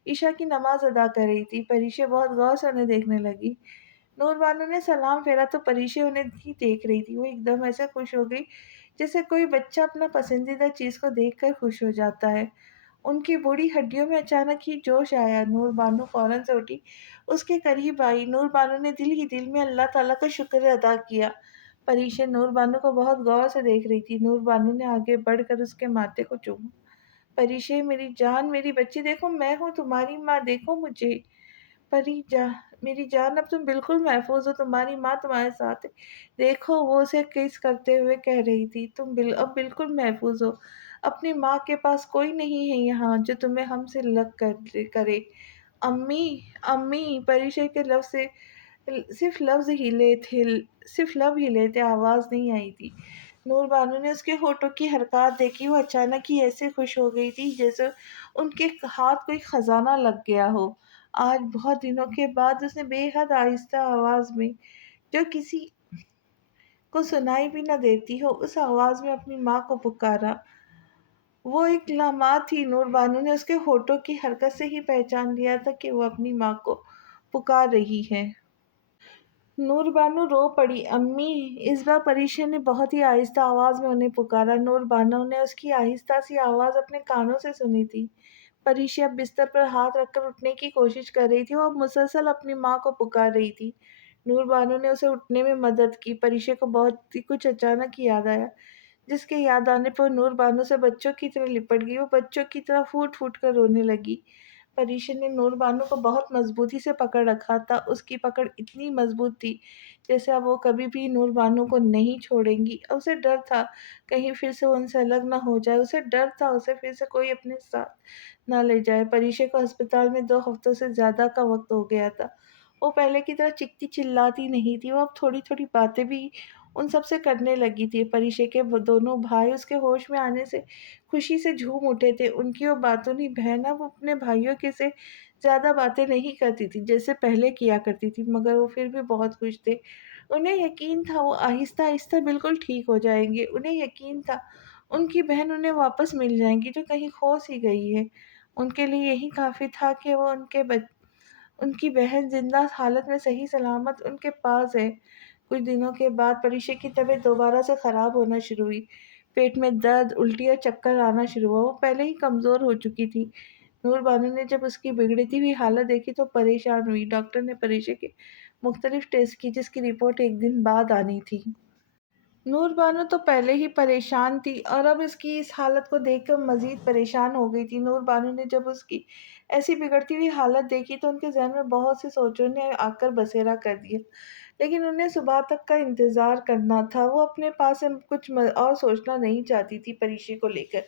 عشاء کی نماز ادا کر رہی تھی۔ پریشے بہت غور سے انہیں دیکھنے لگی۔ نور بانو نے سلام پھیرا تو پریشے انہیں ہی دیکھ رہی تھی۔ وہ ایک دم ایسے خوش ہو گئی جیسے کوئی بچہ اپنا پسندیدہ چیز کو دیکھ کر خوش ہو جاتا ہے۔ ان کی بوڑھی ہڈیوں میں اچانک ہی جوش آیا۔ نور بانو فوراً سے اٹھی اس کے قریب آئی۔ نور بانو نے دل ہی دل میں اللہ تعالیٰ کا شکر ادا کیا۔ پریشے نور بانو کو بہت غور سے دیکھ رہی تھی۔ نور بانو نے آگے بڑھ کر اس کے ماتھے کو چوما۔ پریشے، میری جان، میری بچی، دیکھو میں ہوں تمہاری ماں، دیکھو مجھے۔ میری جان، اب تم بالکل محفوظ ہو، تمہاری ماں تمہارے ساتھ ہے، دیکھو۔ وہ اسے کس کرتے ہوئے کہہ رہی تھی، تم اب بالکل محفوظ ہو، اپنی ماں کے پاس کوئی نہیں ہے یہاں جو تمہیں ہم سے الگ کرے۔ امی، امی۔ پریشے کے لفظ سے صرف لب ہلے تھے، آواز نہیں آئی تھی۔ نور بانو نے اس کے ہونٹوں کی حرکات دیکھی۔ وہ اچانک ہی ایسے خوش ہو گئی تھی جیسے ان کے ہاتھ کوئی خزانہ لگ گیا ہو۔ آج بہت دنوں کے بعد اس نے بے حد آہستہ آواز میں، جو کسی کو سنائی بھی نہ دیتی ہو، اس آواز میں اپنی ماں کو پکارا۔ وہ ایک لامع تھی۔ نور بانو نے اس کے ہونٹوں کی حرکت سے ہی پہچان لیا تھا کہ وہ اپنی ماں کو پکار رہی ہے۔ نور بانو رو پڑی۔ امی! اس بار پریشے نے بہت ہی آہستہ آواز میں انہیں پکارا۔ نور بانو نے اس کی آہستہ سی آواز اپنے کانوں سے سنی تھی۔ پریشے اب بستر پر ہاتھ رکھ کر اٹھنے کی کوشش کر رہی تھی۔ وہ اب مسلسل اپنی ماں کو پکار رہی تھی۔ نور بانو نے اسے اٹھنے میں مدد کی۔ پریشے کو بہت کچھ اچانک ہی یاد آیا، جس کے یاد آنے پر نور بانو سے بچوں کی طرح لپٹ گئی۔ وہ بچوں کی طرح پھوٹ پھوٹ کر رونے لگی۔ پریشے نے نور بانو کو بہت مضبوطی سے پکڑ رکھا تھا۔ اس کی پکڑ اتنی مضبوط تھی جیسے اب وہ کبھی بھی نور بانو کو نہیں چھوڑیں گی۔ اسے ڈر تھا کہیں پھر سے وہ ان سے الگ نہ ہو جائے۔ اسے ڈر تھا اسے پھر سے کوئی اپنے ساتھ نہ لے جائے۔ پریشے کو ہسپتال میں 2 ہفتوں سے زیادہ کا وقت ہو گیا تھا۔ وہ پہلے کی طرح چیختی چلاتی نہیں تھی۔ وہ اب تھوڑی تھوڑی باتیں بھی ان سب سے کرنے لگی تھی۔ پریشے کے دونوں بھائی اس کے ہوش میں آنے سے خوشی سے جھوم اٹھے تھے۔ ان کی وہ باتونی بہن اب اپنے بھائیوں کے سے زیادہ باتیں نہیں کرتی تھی جیسے پہلے کیا کرتی تھی، مگر وہ پھر بھی بہت خوش تھے۔ انہیں یقین تھا وہ آہستہ آہستہ بالکل ٹھیک ہو جائیں گے۔ انہیں یقین تھا ان کی بہن انہیں واپس مل جائیں گی جو کہیں کھو سی گئی ہے۔ ان کے لیے یہی کافی تھا کہ وہ ان کی بہن زندہ حالت میں صحیح سلامت ان کے پاس ہے۔ کچھ دنوں کے بعد پریشے کی طبیعت دوبارہ سے خراب ہونا شروع ہوئی۔ پیٹ میں درد، الٹی اور چکر آنا شروع ہوا۔ وہ پہلے ہی کمزور ہو چکی تھی۔ نور بانو نے جب اس کی بگڑتی ہوئی حالت دیکھی تو پریشان ہوئی۔ ڈاکٹر نے پریشے کے مختلف ٹیسٹ کی جس کی رپورٹ ایک دن بعد آنی تھی۔ نور بانو تو پہلے ہی پریشان تھی اور اب اس کی اس حالت کو دیکھ کر مزید پریشان ہو گئی تھی۔ نور بانو نے جب اس کی ایسی بگڑتی ہوئی حالت دیکھی تو ان کے ذہن میں بہت سی سوچوں نے آ کر بسیرا کر دیا، لیکن انہیں صبح تک کا انتظار کرنا تھا۔ وہ اپنے پاس سے کچھ اور سوچنا نہیں چاہتی تھی پریشے کو لے کر۔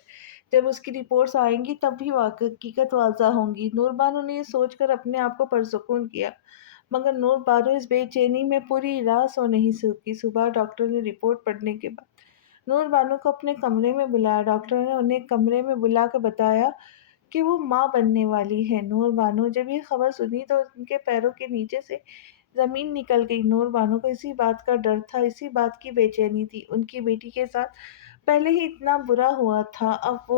جب اس کی رپورٹس آئیں گی تب بھی حقیقت واضح ہوں گی۔ نور بانو نے یہ سوچ کر اپنے آپ کو پرسکون کیا، مگر نور بانو اس بے چینی میں پوری رات سو نہیں سکی۔ صبح ڈاکٹر نے رپورٹ پڑھنے کے بعد نور بانو کو اپنے کمرے میں بلایا۔ ڈاکٹر نے انہیں کمرے میں بلا کر بتایا کہ وہ ماں بننے والی ہے۔ نور بانو جب یہ خبر سنی تو ان کے پیروں کے نیچے سے زمین نکل گئی۔ نور بانو کو اسی بات کا ڈر تھا، اسی بات کی بے چینی تھی۔ ان کی بیٹی کے ساتھ پہلے ہی اتنا برا ہوا تھا، اب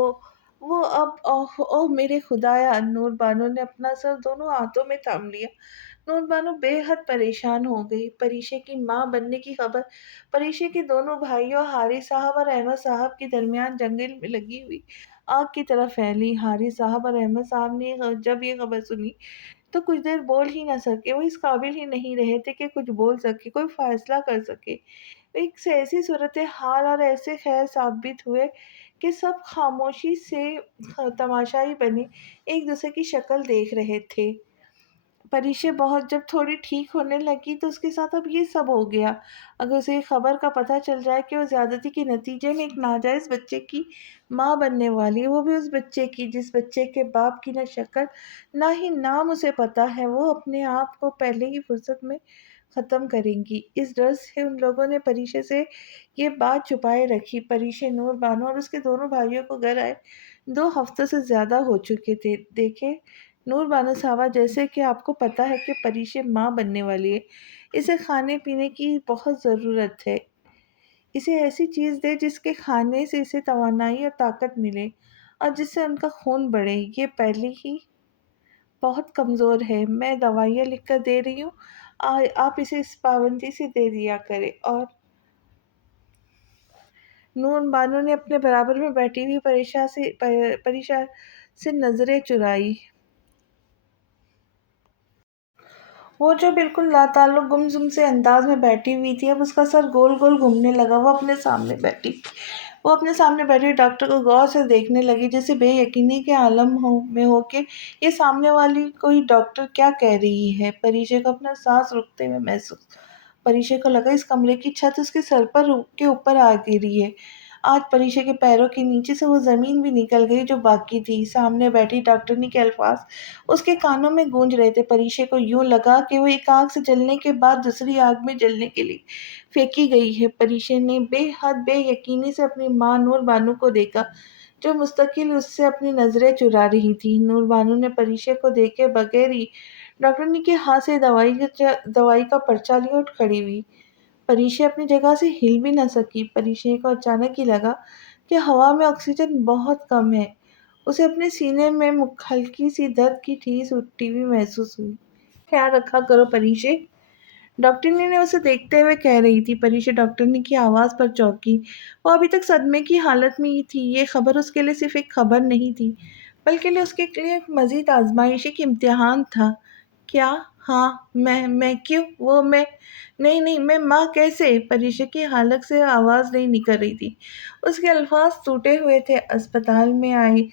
اوہ میرے خدایا! نور بانو نے اپنا سر دونوں ہاتھوں میں تھام لیا۔ نور بانو بے حد پریشان ہو گئی۔ پریشے کی ماں بننے کی خبر پریشے کے دونوں بھائیوں حارث صاحب اور احمد صاحب کے درمیان جنگل میں لگی ہوئی آگ کی طرح پھیلی۔ حارث صاحب اور احمد صاحب نے جب یہ خبر سنی تو کچھ دیر بول ہی نہ سکے، وہ اس قابل ہی نہیں رہے تھے کہ کچھ بول سکے، کوئی فیصلہ کر سکے۔ ایک سے ایسی صورتحال اور ایسے خیر ثابت ہوئے کہ سب خاموشی سے تماشائی بنے ایک دوسرے کی شکل دیکھ رہے تھے۔ پریشے بہت جب تھوڑی ٹھیک ہونے لگی تو اس کے ساتھ اب یہ سب ہو گیا۔ اگر اسے خبر کا پتہ چل جائے کہ وہ زیادتی کے نتیجے میں ایک ناجائز بچے کی ماں بننے والی ہے، وہ بھی اس بچے کی جس بچے کے باپ کی نہ شکل نہ ہی نام اسے پتا ہے، وہ اپنے آپ کو پہلے ہی فرصت میں ختم کریں گی۔ اس ڈر سے ان لوگوں نے پریشے سے یہ بات چھپائے رکھی۔ پریشے نور بانو اور اس کے دونوں بھائیوں کو گھر آئے 2 ہفتوں سے زیادہ ہو چکے تھے۔ دیکھیں نور بانو صاحبہ، جیسے کہ آپ کو پتہ ہے کہ پریشے ماں بننے والی ہے، اسے کھانے پینے کی بہت ضرورت ہے۔ اسے ایسی چیز دے جس کے کھانے سے اسے توانائی اور طاقت ملے اور جس سے ان کا خون بڑھے۔ یہ پہلے ہی بہت کمزور ہے، میں دوائیاں لکھ کر دے رہی ہوں، آپ اسے اس پابندی سے دے دیا کرے۔ اور نور بانو نے اپنے برابر میں بیٹھی ہوئی پریشا سے نظریں چرائی۔ وہ جو بالکل لاتعلق گمسم سے انداز میں بیٹھی ہوئی تھی، اب اس کا سر گول گول گھومنے لگا۔ وہ اپنے سامنے بیٹھے ڈاکٹر کو غور سے دیکھنے لگی، جیسے بے یقینی کے عالم میں ہو کہ یہ سامنے والی کوئی ڈاکٹر کیا کہہ رہی ہے۔ پریشے کو اپنا سانس رکتے ہوئے محسوس۔ پریشے کو لگا اس کمرے کی چھت اس کے سر کے اوپر آ گری ہے۔ آج پریشے کے پیروں کے نیچے سے وہ زمین بھی نکل گئی جو باقی تھی۔ سامنے بیٹھی ڈاکٹرنی کے الفاظ اس کے کانوں میں گونج رہے تھے۔ پریشے کو یوں لگا کہ وہ ایک آگ سے جلنے کے بعد دوسری آگ میں جلنے کے لیے پھینکی گئی ہے۔ پریشے نے بے حد بے یقینی سے اپنی ماں نور بانو کو دیکھا، جو مستقل اس سے اپنی نظریں چرا رہی تھی۔ نور بانو نے پریشے کو دیکھے بغیر ہی ڈاکٹرنی کے ہاتھ سے دوائی کا پرچہ لیا اور کھڑی ہوئی۔ پریشے اپنی جگہ سے ہل بھی نہ سکی۔ پریشے کو اچانک ہی لگا کہ ہوا میں آکسیجن بہت کم ہے۔ اسے اپنے سینے میں ہلکی سی درد کی ٹھیس اٹھتی ہوئی محسوس ہوئی۔ خیال رکھا کرو پریشے، ڈاکٹرنی نے اسے دیکھتے ہوئے کہہ رہی تھی۔ پریشے ڈاکٹرنی کی آواز پر چونکی۔ وہ ابھی تک صدمے کی حالت میں ہی تھی۔ یہ خبر اس کے لیے صرف ایک خبر نہیں تھی، بلکہ اس کے لیے ایک مزید آزمائش، ایک امتحان تھا۔ کیا؟ ہاں میں کیوں؟ وہ میں نہیں میں ماں کیسے؟ پریشے کی حلق سے آواز نہیں نکل رہی تھی، اس کے الفاظ ٹوٹے ہوئے تھے۔ اسپتال میں آئی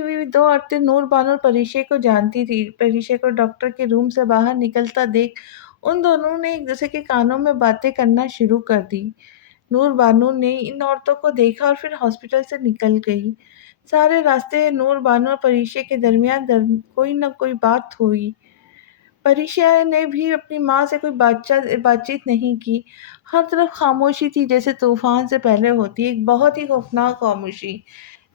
ہوئی 2 عورتیں نور بانو اور پریشے کو جانتی تھی۔ پریشے کو ڈاکٹر کے روم سے باہر نکلتا دیکھ ان دونوں نے ایک دوسرے کے کانوں میں باتیں کرنا شروع کر دی۔ نور بانو نے ان عورتوں کو دیکھا اور پھر ہاسپٹل سے نکل گئی۔ سارے راستے نور بانو اور پریشے کے درمیان کوئی نہ کوئی بات ہوئی۔ پریشا نے بھی اپنی ماں سے کوئی بات چیت نہیں کی۔ ہر طرف خاموشی تھی، جیسے طوفان سے پہلے ہوتی ہے، ایک بہت ہی خوفناک خاموشی۔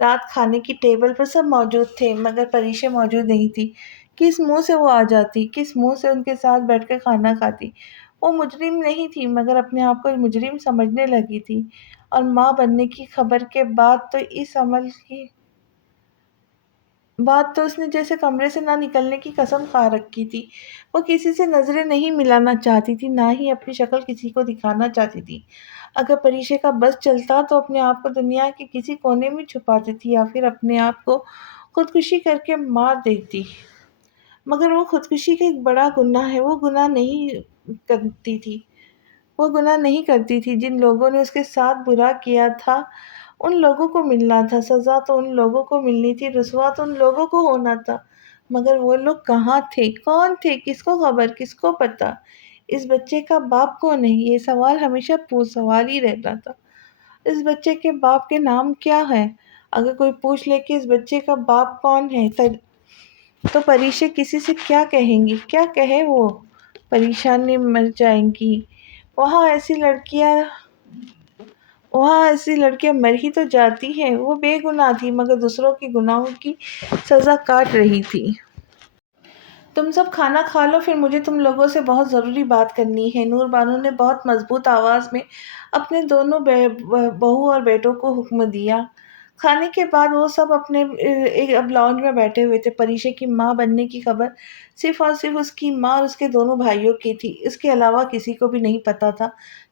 رات کھانے کی ٹیبل پر سب موجود تھے، مگر پریشا موجود نہیں تھی۔ کس منہ سے وہ آ جاتی، کس منہ سے ان کے ساتھ بیٹھ کر کھانا کھاتی؟ وہ مجرم نہیں تھی، مگر اپنے آپ کو مجرم سمجھنے لگی تھی۔ اور ماں بننے کی خبر کے بعد تو اس نے جیسے کمرے سے نہ نکلنے کی قسم کھا رکھی تھی۔ وہ کسی سے نظریں نہیں ملانا چاہتی تھی، نہ ہی اپنی شکل کسی کو دکھانا چاہتی تھی۔ اگر پریشے کا بس چلتا تو اپنے آپ کو دنیا کے کسی کونے میں چھپاتی تھی یا پھر اپنے آپ کو خودکشی کر کے مار دیتی۔ مگر وہ خودکشی کا ایک بڑا گناہ ہے۔ وہ گناہ نہیں کرتی تھی۔ جن لوگوں نے اس کے ساتھ برا کیا تھا ان لوگوں کو ملنا تھا، سزا تو ان لوگوں کو ملنی تھی، رسوا تو ان لوگوں کو ہونا تھا۔ مگر وہ لوگ کہاں تھے؟ کون تھے؟ کس کو خبر؟ کس کو پتا؟ اس بچے کا باپ کون ہے؟ یہ سوال ہمیشہ سوال ہی رہتا تھا۔ اس بچے کے باپ کے نام کیا ہے؟ اگر کوئی پوچھ لے کہ اس بچے کا باپ کون ہے تو پریشا کسی سے کیا کہیں گی؟ کیا کہے وہ؟ پریشانی مر جائیں گی۔ وہاں ایسی لڑکیاں مر ہی تو جاتی ہیں۔ وہ بے گناہ تھی، مگر دوسروں کے گناہوں کی سزا کاٹ رہی تھی۔ تم سب کھانا کھا لو، پھر مجھے تم لوگوں سے بہت ضروری بات کرنی ہے۔ نور بانو نے بہت مضبوط آواز میں اپنے دونوں بہو اور بیٹوں کو حکم دیا۔ کھانے کے بعد وہ سب اب لاؤنج میں بیٹھے ہوئے تھے۔ پریشا کی ماں بننے کی خبر صرف اور صرف اس کی ماں اور اس کے دونوں بھائیوں کی تھی، اس کے علاوہ کسی کو بھی نہیں پتا تھا،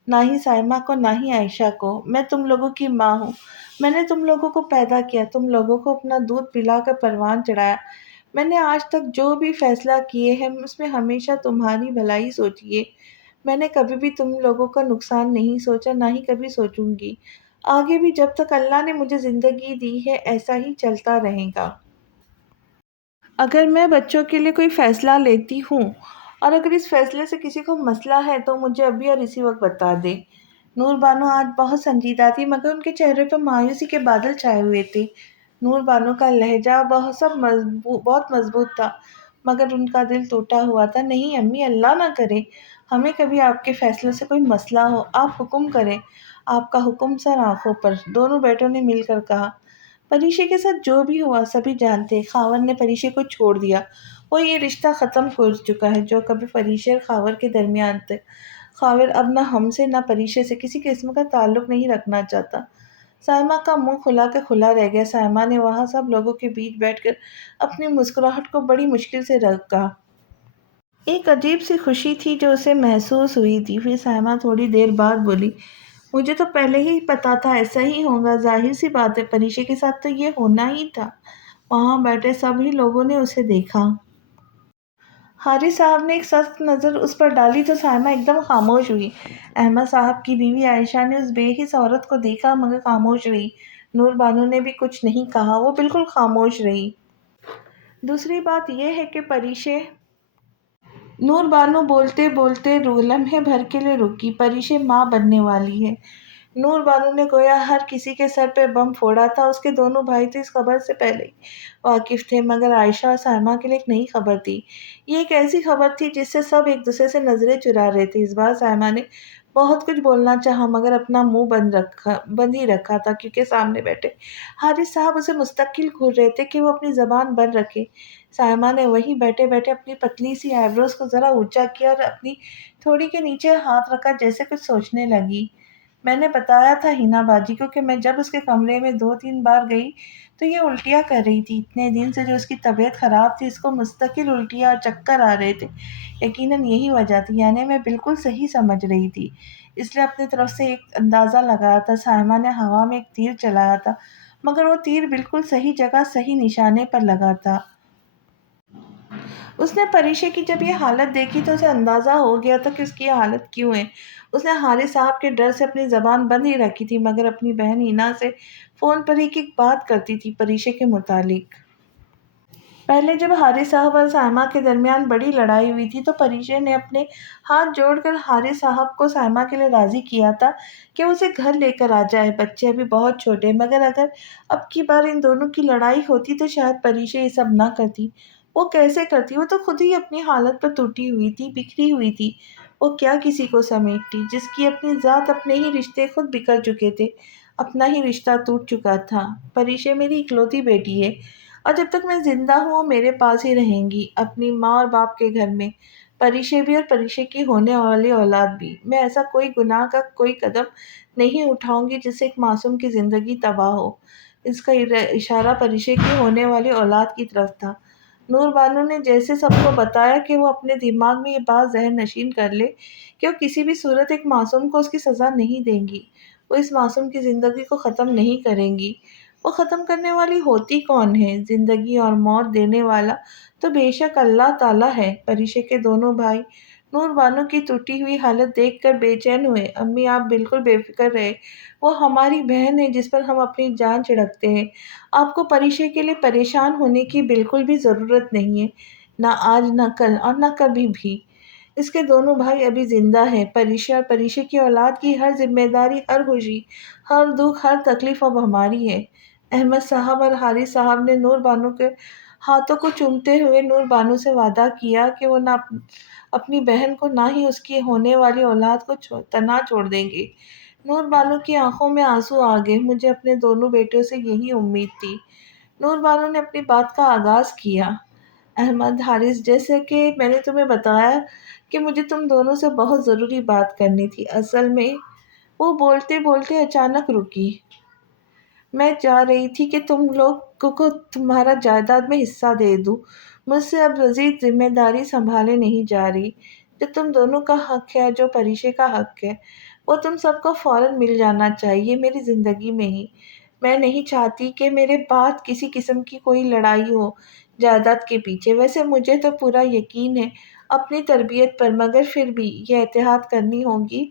نہ ہی سائمہ کو، نہ ہی عائشہ کو۔ میں تم لوگوں کی ماں ہوں، میں نے تم لوگوں کو پیدا کیا، تم لوگوں کو اپنا دودھ پلا کر پروان چڑھایا، میں نے آج تک جو بھی فیصلہ کیے ہیں اس میں ہمیشہ تمہاری بھلائی سوچی ہے۔ میں نے کبھی بھی تم لوگوں کا نقصان نہیں سوچا، نہ ہی کبھی سوچوں گی۔ آگے بھی جب تک اللہ نے مجھے زندگی دی ہے ایسا ہی چلتا رہے گا۔ اگر میں بچوں کے لیے کوئی فیصلہ لیتی ہوں اور اگر اس فیصلے سے کسی کو مسئلہ ہے تو مجھے ابھی اور اسی وقت بتا دے۔ نور بانو آج بہت سنجیدہ تھی مگر ان کے چہرے پر مایوسی کے بادل چھائے ہوئے تھے۔ نور بانو کا لہجہ بہت مضبوط تھا مگر ان کا دل ٹوٹا ہوا تھا۔ نہیں امی، اللہ نہ کرے ہمیں کبھی آپ کے فیصلوں سے کوئی مسئلہ ہو، آپ حکم کریں۔ آپ کا حکم سر آنکھوں پر، دونوں بیٹوں نے مل کر کہا۔ پریشے کے ساتھ جو بھی ہوا سبھی جانتے، خاور نے پریشے کو چھوڑ دیا۔ وہ یہ رشتہ ختم کر چکا ہے جو کبھی پریشے اور خاور کے درمیان تھے۔ خاور اب نہ ہم سے نہ پریشے سے کسی قسم کا تعلق نہیں رکھنا چاہتا۔ سائمہ کا منہ کھلا کے کھلا رہ گیا۔ سائمہ نے وہاں سب لوگوں کے بیچ بیٹھ کر اپنی مسکراہٹ کو بڑی مشکل سے رکھا۔ ایک عجیب سی خوشی تھی جو اسے محسوس ہوئی تھی۔ پھر سائمہ تھوڑی دیر بعد بولی، مجھے تو پہلے ہی پتا تھا ایسا ہی ہوگا، ظاہر سی بات ہے، پریشے کے ساتھ تو یہ ہونا ہی تھا۔ وہاں بیٹھے سبھی لوگوں نے اسے دیکھا۔ حارث صاحب نے ایک سخت نظر اس پر ڈالی تو سائمہ ایک دم خاموش ہوئی۔ احمد صاحب کی بیوی عائشہ نے اس بے حس عورت کو دیکھا مگر خاموش رہی۔ نور بانو نے بھی کچھ نہیں کہا، وہ بالکل خاموش رہی۔ دوسری بات یہ ہے کہ پریشے نور بانو بولتے بولتے لمحے بھر کے لیے رکی۔ پریشے ماں بننے والی ہے۔ نور بانو نے گویا ہر کسی کے سر پہ بم پھوڑا تھا۔ اس کے دونوں بھائی تو اس خبر سے پہلے ہی واقف تھے مگر عائشہ اور سائمہ کے لیے ایک نئی خبر تھی۔ یہ ایک ایسی خبر تھی جس سے سب ایک دوسرے سے نظریں چرا رہے تھے۔ اس بار سائمہ نے بہت کچھ بولنا چاہا مگر اپنا منہ بند ہی رکھا تھا کیونکہ سامنے بیٹھے حارث صاحب اسے مستقل گھور رہے تھے کہ وہ اپنی زبان بند رکھے۔ سائمہ نے وہیں بیٹھے بیٹھے اپنی پتلی سی آئیبروز کو ذرا اونچا کیا اور اپنی تھوڑی کے نیچے ہاتھ رکھا جیسے کچھ سوچنے لگی۔ میں نے بتایا تھا ہینا باجی کو کہ میں جب اس کے کمرے میں 2-3 بار گئی تو یہ الٹیاں کر رہی تھی۔ اتنے دن سے جو اس کی طبیعت خراب تھی اس کو مستقل الٹیاں اور چکر آ رہے تھے۔ یقیناً یہی وجہ تھی، یعنی میں بالکل صحیح سمجھ رہی تھی، اس لیے اپنی طرف سے ایک اندازہ لگایا تھا۔ سائمہ نے ہوا میں ایک تیر چلایا تھا مگر وہ تیر بالکل صحیح جگہ صحیح نشانے پر لگا تھا۔ اس نے پریشے کی جب یہ حالت دیکھی تو اسے اندازہ ہو گیا تھا کہ اس کی یہ حالت کیوں ہے۔ اس نے حارث صاحب کے ڈر سے اپنی زبان بند ہی رکھی تھی مگر اپنی بہن ہینا سے فون پر ایک بات کرتی تھی پریشے کے متعلق۔ پہلے جب حارث صاحب اور سائمہ کے درمیان بڑی لڑائی ہوئی تھی تو پریشے نے اپنے ہاتھ جوڑ کر حارث صاحب کو سائمہ کے لیے راضی کیا تھا کہ اسے گھر لے کر آ جائے۔ بچے ابھی بہت چھوٹے مگر اگر اب کی بار ان دونوں کی لڑائی ہوتی تو شاید پریشے یہ سب نہ کرتی۔ وہ کیسے کرتی؟ وہ تو خود ہی اپنی حالت پر ٹوٹی ہوئی تھی، بکھری ہوئی تھی۔ وہ کیا کسی کو سمیٹتی جس کی اپنی ذات، اپنے ہی رشتے خود بکھر چکے تھے، اپنا ہی رشتہ ٹوٹ چکا تھا۔ پریشے میری اکلوتی بیٹی ہے اور جب تک میں زندہ ہوں وہ میرے پاس ہی رہیں گی، اپنی ماں اور باپ کے گھر میں۔ پریشے بھی اور پریشے کی ہونے والی اولاد بھی۔ میں ایسا کوئی گناہ کا کوئی قدم نہیں اٹھاؤں گی جس سے ایک معصوم کی زندگی تباہ ہو۔ اس کا اشارہ پریشے کی ہونے والی اولاد کی طرف تھا۔ نور بانو نے جیسے سب کو بتایا کہ وہ اپنے دماغ میں یہ بات ذہن نشین کر لے کہ وہ کسی بھی صورت ایک معصوم کو اس کی سزا نہیں دیں گی، وہ اس معصوم کی زندگی کو ختم نہیں کریں گی۔ وہ ختم کرنے والی ہوتی کون ہے؟ زندگی اور موت دینے والا تو بے شک اللہ تعالیٰ ہے۔ پریشے کے دونوں بھائی نور بانو کی ٹوٹی ہوئی حالت دیکھ کر بے چین ہوئے۔ امی آپ بالکل بے فکر رہے، وہ ہماری بہن ہے جس پر ہم اپنی جان چھڑکتے ہیں۔ آپ کو پریشے کے لیے پریشان ہونے کی بالکل بھی ضرورت نہیں ہے، نہ آج نہ کل اور نہ کبھی بھی۔ اس کے دونوں بھائی ابھی زندہ ہیں۔ پریشے اور پریشے کی اولاد کی ہر ذمہ داری، ہر خوشی، ہر دکھ، ہر تکلیف اب ہماری ہے۔ احمد صاحب اور حارث صاحب نے نور بانو کے ہاتھوں کو چومتے ہوئے نور بانو سے وعدہ کیا کہ وہ نہ اپنی بہن کو نہ ہی اس کی ہونے والی اولاد کو تنہا چھوڑ دیں گے۔ نور بانو کی آنکھوں میں آنسو آ گئے۔ مجھے اپنے دونوں بیٹوں سے یہی امید تھی۔ نور بانو نے اپنی بات کا آغاز کیا۔ احمد، حارث، جیسے کہ میں نے تمہیں بتایا کہ مجھے تم دونوں سے بہت ضروری بات کرنی تھی۔ اصل میں وہ بولتے بولتے اچانک رکی۔ میں چاہ رہی تھی کہ تم لوگ کو تمہارا جائیداد میں حصہ دے دوں۔ مجھ سے اب مزید ذمہ داری سنبھالے نہیں جا رہی۔ جو تم دونوں کا حق ہے، جو پریشے کا حق ہے، وہ تم سب کو فوراً مل جانا چاہیے، میری زندگی میں ہی۔ میں نہیں چاہتی کہ میرے بعد کسی قسم کی کوئی لڑائی ہو جائیداد کے پیچھے۔ ویسے مجھے تو پورا یقین ہے اپنی تربیت پر، مگر پھر بھی یہ احتیاط کرنی ہوگی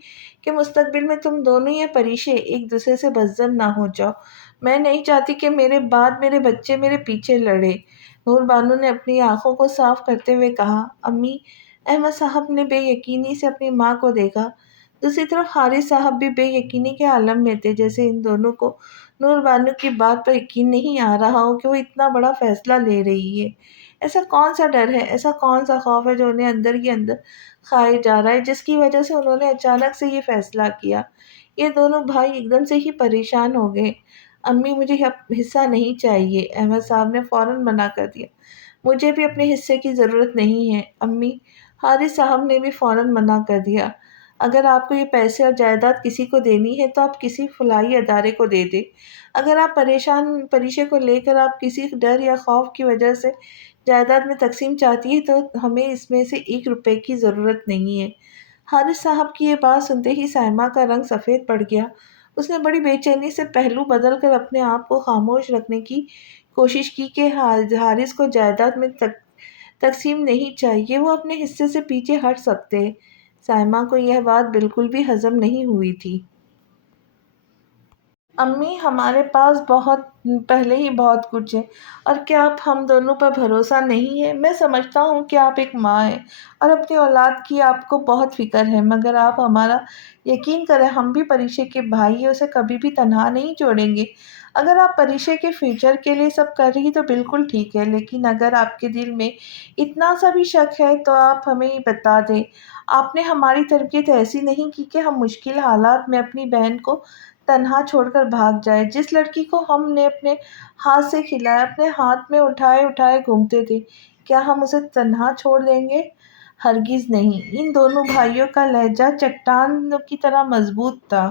کہ مستقبل میں تم دونوں یا پریشے ایک دوسرے سے بدظن نہ ہو جاؤ۔ میں نہیں چاہتی کہ میرے بعد میرے بچے میرے پیچھے لڑے۔ نور بانو نے اپنی آنکھوں کو صاف کرتے ہوئے کہا۔ امی، احمد صاحب نے بے یقینی سے اپنی ماں کو دیکھا۔ دوسری طرف حارث صاحب بھی بے یقینی کے عالم میں تھے، جیسے ان دونوں کو نور بانو کی بات پر یقین نہیں آ رہا ہو کہ وہ اتنا بڑا فیصلہ لے رہی ہے۔ ایسا کون سا ڈر ہے، ایسا کون سا خوف ہے جو انہیں اندر ہی اندر کھائے جا رہا ہے، جس کی وجہ سے انہوں نے اچانک سے یہ فیصلہ کیا؟ یہ دونوں بھائی ایک دم سے ہی پریشان ہو گئے۔ امی، مجھے حصہ نہیں چاہیے، احمد صاحب نے فوراً منع کر دیا۔ مجھے بھی اپنے حصے کی ضرورت نہیں ہے امی، حارث صاحب نے بھی فوراً منع کر دیا۔ اگر آپ کو یہ پیسے اور جائیداد کسی کو دینی ہے تو آپ کسی فلاحی ادارے کو دے دیں۔ اگر آپ پریشے کو لے کر آپ کسی ڈر یا خوف کی وجہ سے جائیداد میں تقسیم چاہتی ہے تو ہمیں اس میں سے 1 روپے کی ضرورت نہیں ہے۔ حارث صاحب کی یہ بات سنتے ہی سائمہ کا رنگ سفید پڑ گیا۔ اس نے بڑی بے چینی سے پہلو بدل کر اپنے آپ کو خاموش رکھنے کی کوشش کی کہ حارث کو جائیداد میں تقسیم نہیں چاہیے، وہ اپنے حصے سے پیچھے ہٹ سکتے۔ سائمہ کو یہ بات بالکل بھی ہضم نہیں ہوئی تھی۔ امی، ہمارے پاس پہلے ہی بہت کچھ ہے، اور کیا اب ہم دونوں پر بھروسہ نہیں ہے؟ میں سمجھتا ہوں کہ آپ ایک ماں ہیں اور اپنی اولاد کی آپ کو بہت فکر ہے، مگر آپ ہمارا یقین کریں، ہم بھی پریشے کے بھائی ہیں، اسے کبھی بھی تنہا نہیں چھوڑیں گے۔ اگر آپ پریشے کے فیوچر کے لیے سب کر رہی تو بالکل ٹھیک ہے، لیکن اگر آپ کے دل میں اتنا سا بھی شک ہے تو آپ ہمیں بتا دیں۔ آپ نے ہماری تربیت ایسی نہیں کی کہ ہم مشکل حالات میں اپنی بہن کو تنہا چھوڑ کر بھاگ جائے۔ جس لڑکی کو ہم نے اپنے ہاتھ سے کھلایا، اپنے ہاتھ میں اٹھائے اٹھائے گھومتے تھے، کیا ہم اسے تنہا چھوڑ دیں گے؟ ہرگز نہیں۔ ان دونوں بھائیوں کا لہجہ چٹان کی طرح مضبوط تھا۔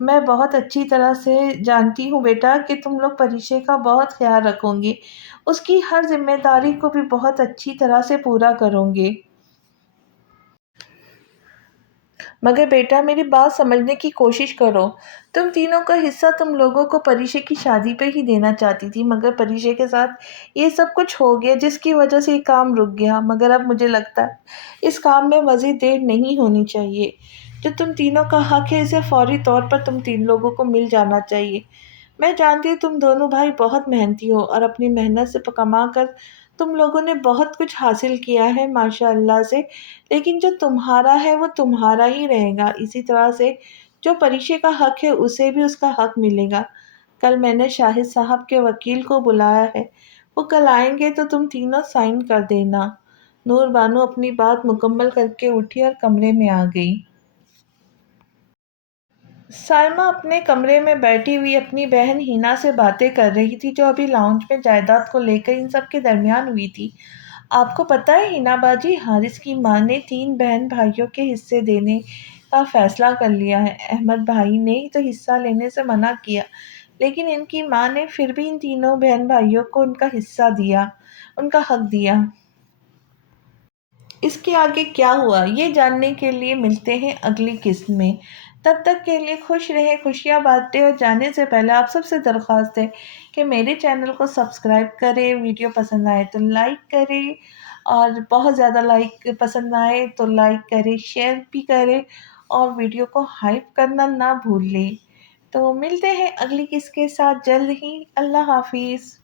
میں بہت اچھی طرح سے جانتی ہوں بیٹا کہ تم لوگ پریشے کا بہت خیال رکھو گے، اس کی ہر ذمہ داری کو بھی بہت اچھی طرح سے پورا کرو گے۔ مگر بیٹا، میری بات سمجھنے کی کوشش کرو۔ تم تینوں کا حصہ تم لوگوں کو پریشے کی شادی پہ ہی دینا چاہتی تھی، مگر پریشے کے ساتھ یہ سب کچھ ہو گیا جس کی وجہ سے یہ کام رک گیا۔ مگر اب مجھے لگتا ہے اس کام میں مزید دیر نہیں ہونی چاہیے۔ جو تم تینوں کا حق ہے اسے فوری طور پر تم تین لوگوں کو مل جانا چاہیے۔ میں جانتی ہوں تم دونوں بھائی بہت محنتی ہو اور اپنی محنت سے کما کر تم لوگوں نے بہت کچھ حاصل کیا ہے ماشاء اللہ سے، لیکن جو تمہارا ہے وہ تمہارا ہی رہے گا۔ اسی طرح سے جو پریشے کا حق ہے اسے بھی اس کا حق ملے گا۔ کل میں نے شاہد صاحب کے وکیل کو بلایا ہے، وہ کل آئیں گے تو تم تینوں سائن کر دینا۔ نور بانو اپنی بات مکمل کر کے اٹھی اور کمرے میں آ گئی۔ سائمہ اپنے کمرے میں بیٹھی ہوئی اپنی بہن ہینا سے باتیں کر رہی تھی، جو ابھی لاؤنج میں جائیداد کو لے کر ان سب کے درمیان ہوئی تھی۔ آپ کو پتہ ہے ہینا باجی، حارث کی ماں نے 3 بہن بھائیوں کے حصے دینے کا فیصلہ کر لیا ہے۔ احمد بھائی نے ہی تو حصہ لینے سے منع کیا، لیکن ان کی ماں نے پھر بھی ان تینوں بہن بھائیوں کو ان کا حصہ دیا، ان کا حق دیا۔ اس کے آگے کیا ہوا یہ جاننے کے لیے ملتے ہیں اگلی قسط میں۔ تب تک کے لیے خوش رہیں، خوشیاں بانٹیں، اور جانے سے پہلے آپ سب سے درخواست ہے کہ میرے چینل کو سبسکرائب کریں، ویڈیو پسند آئے تو لائک کریں، اور بہت زیادہ لائک پسند آئے تو لائک کریں، شیئر بھی کریں، اور ویڈیو کو ہائپ کرنا نہ بھول لیں۔ تو ملتے ہیں اگلی قسط کے ساتھ جلد ہی۔ اللہ حافظ۔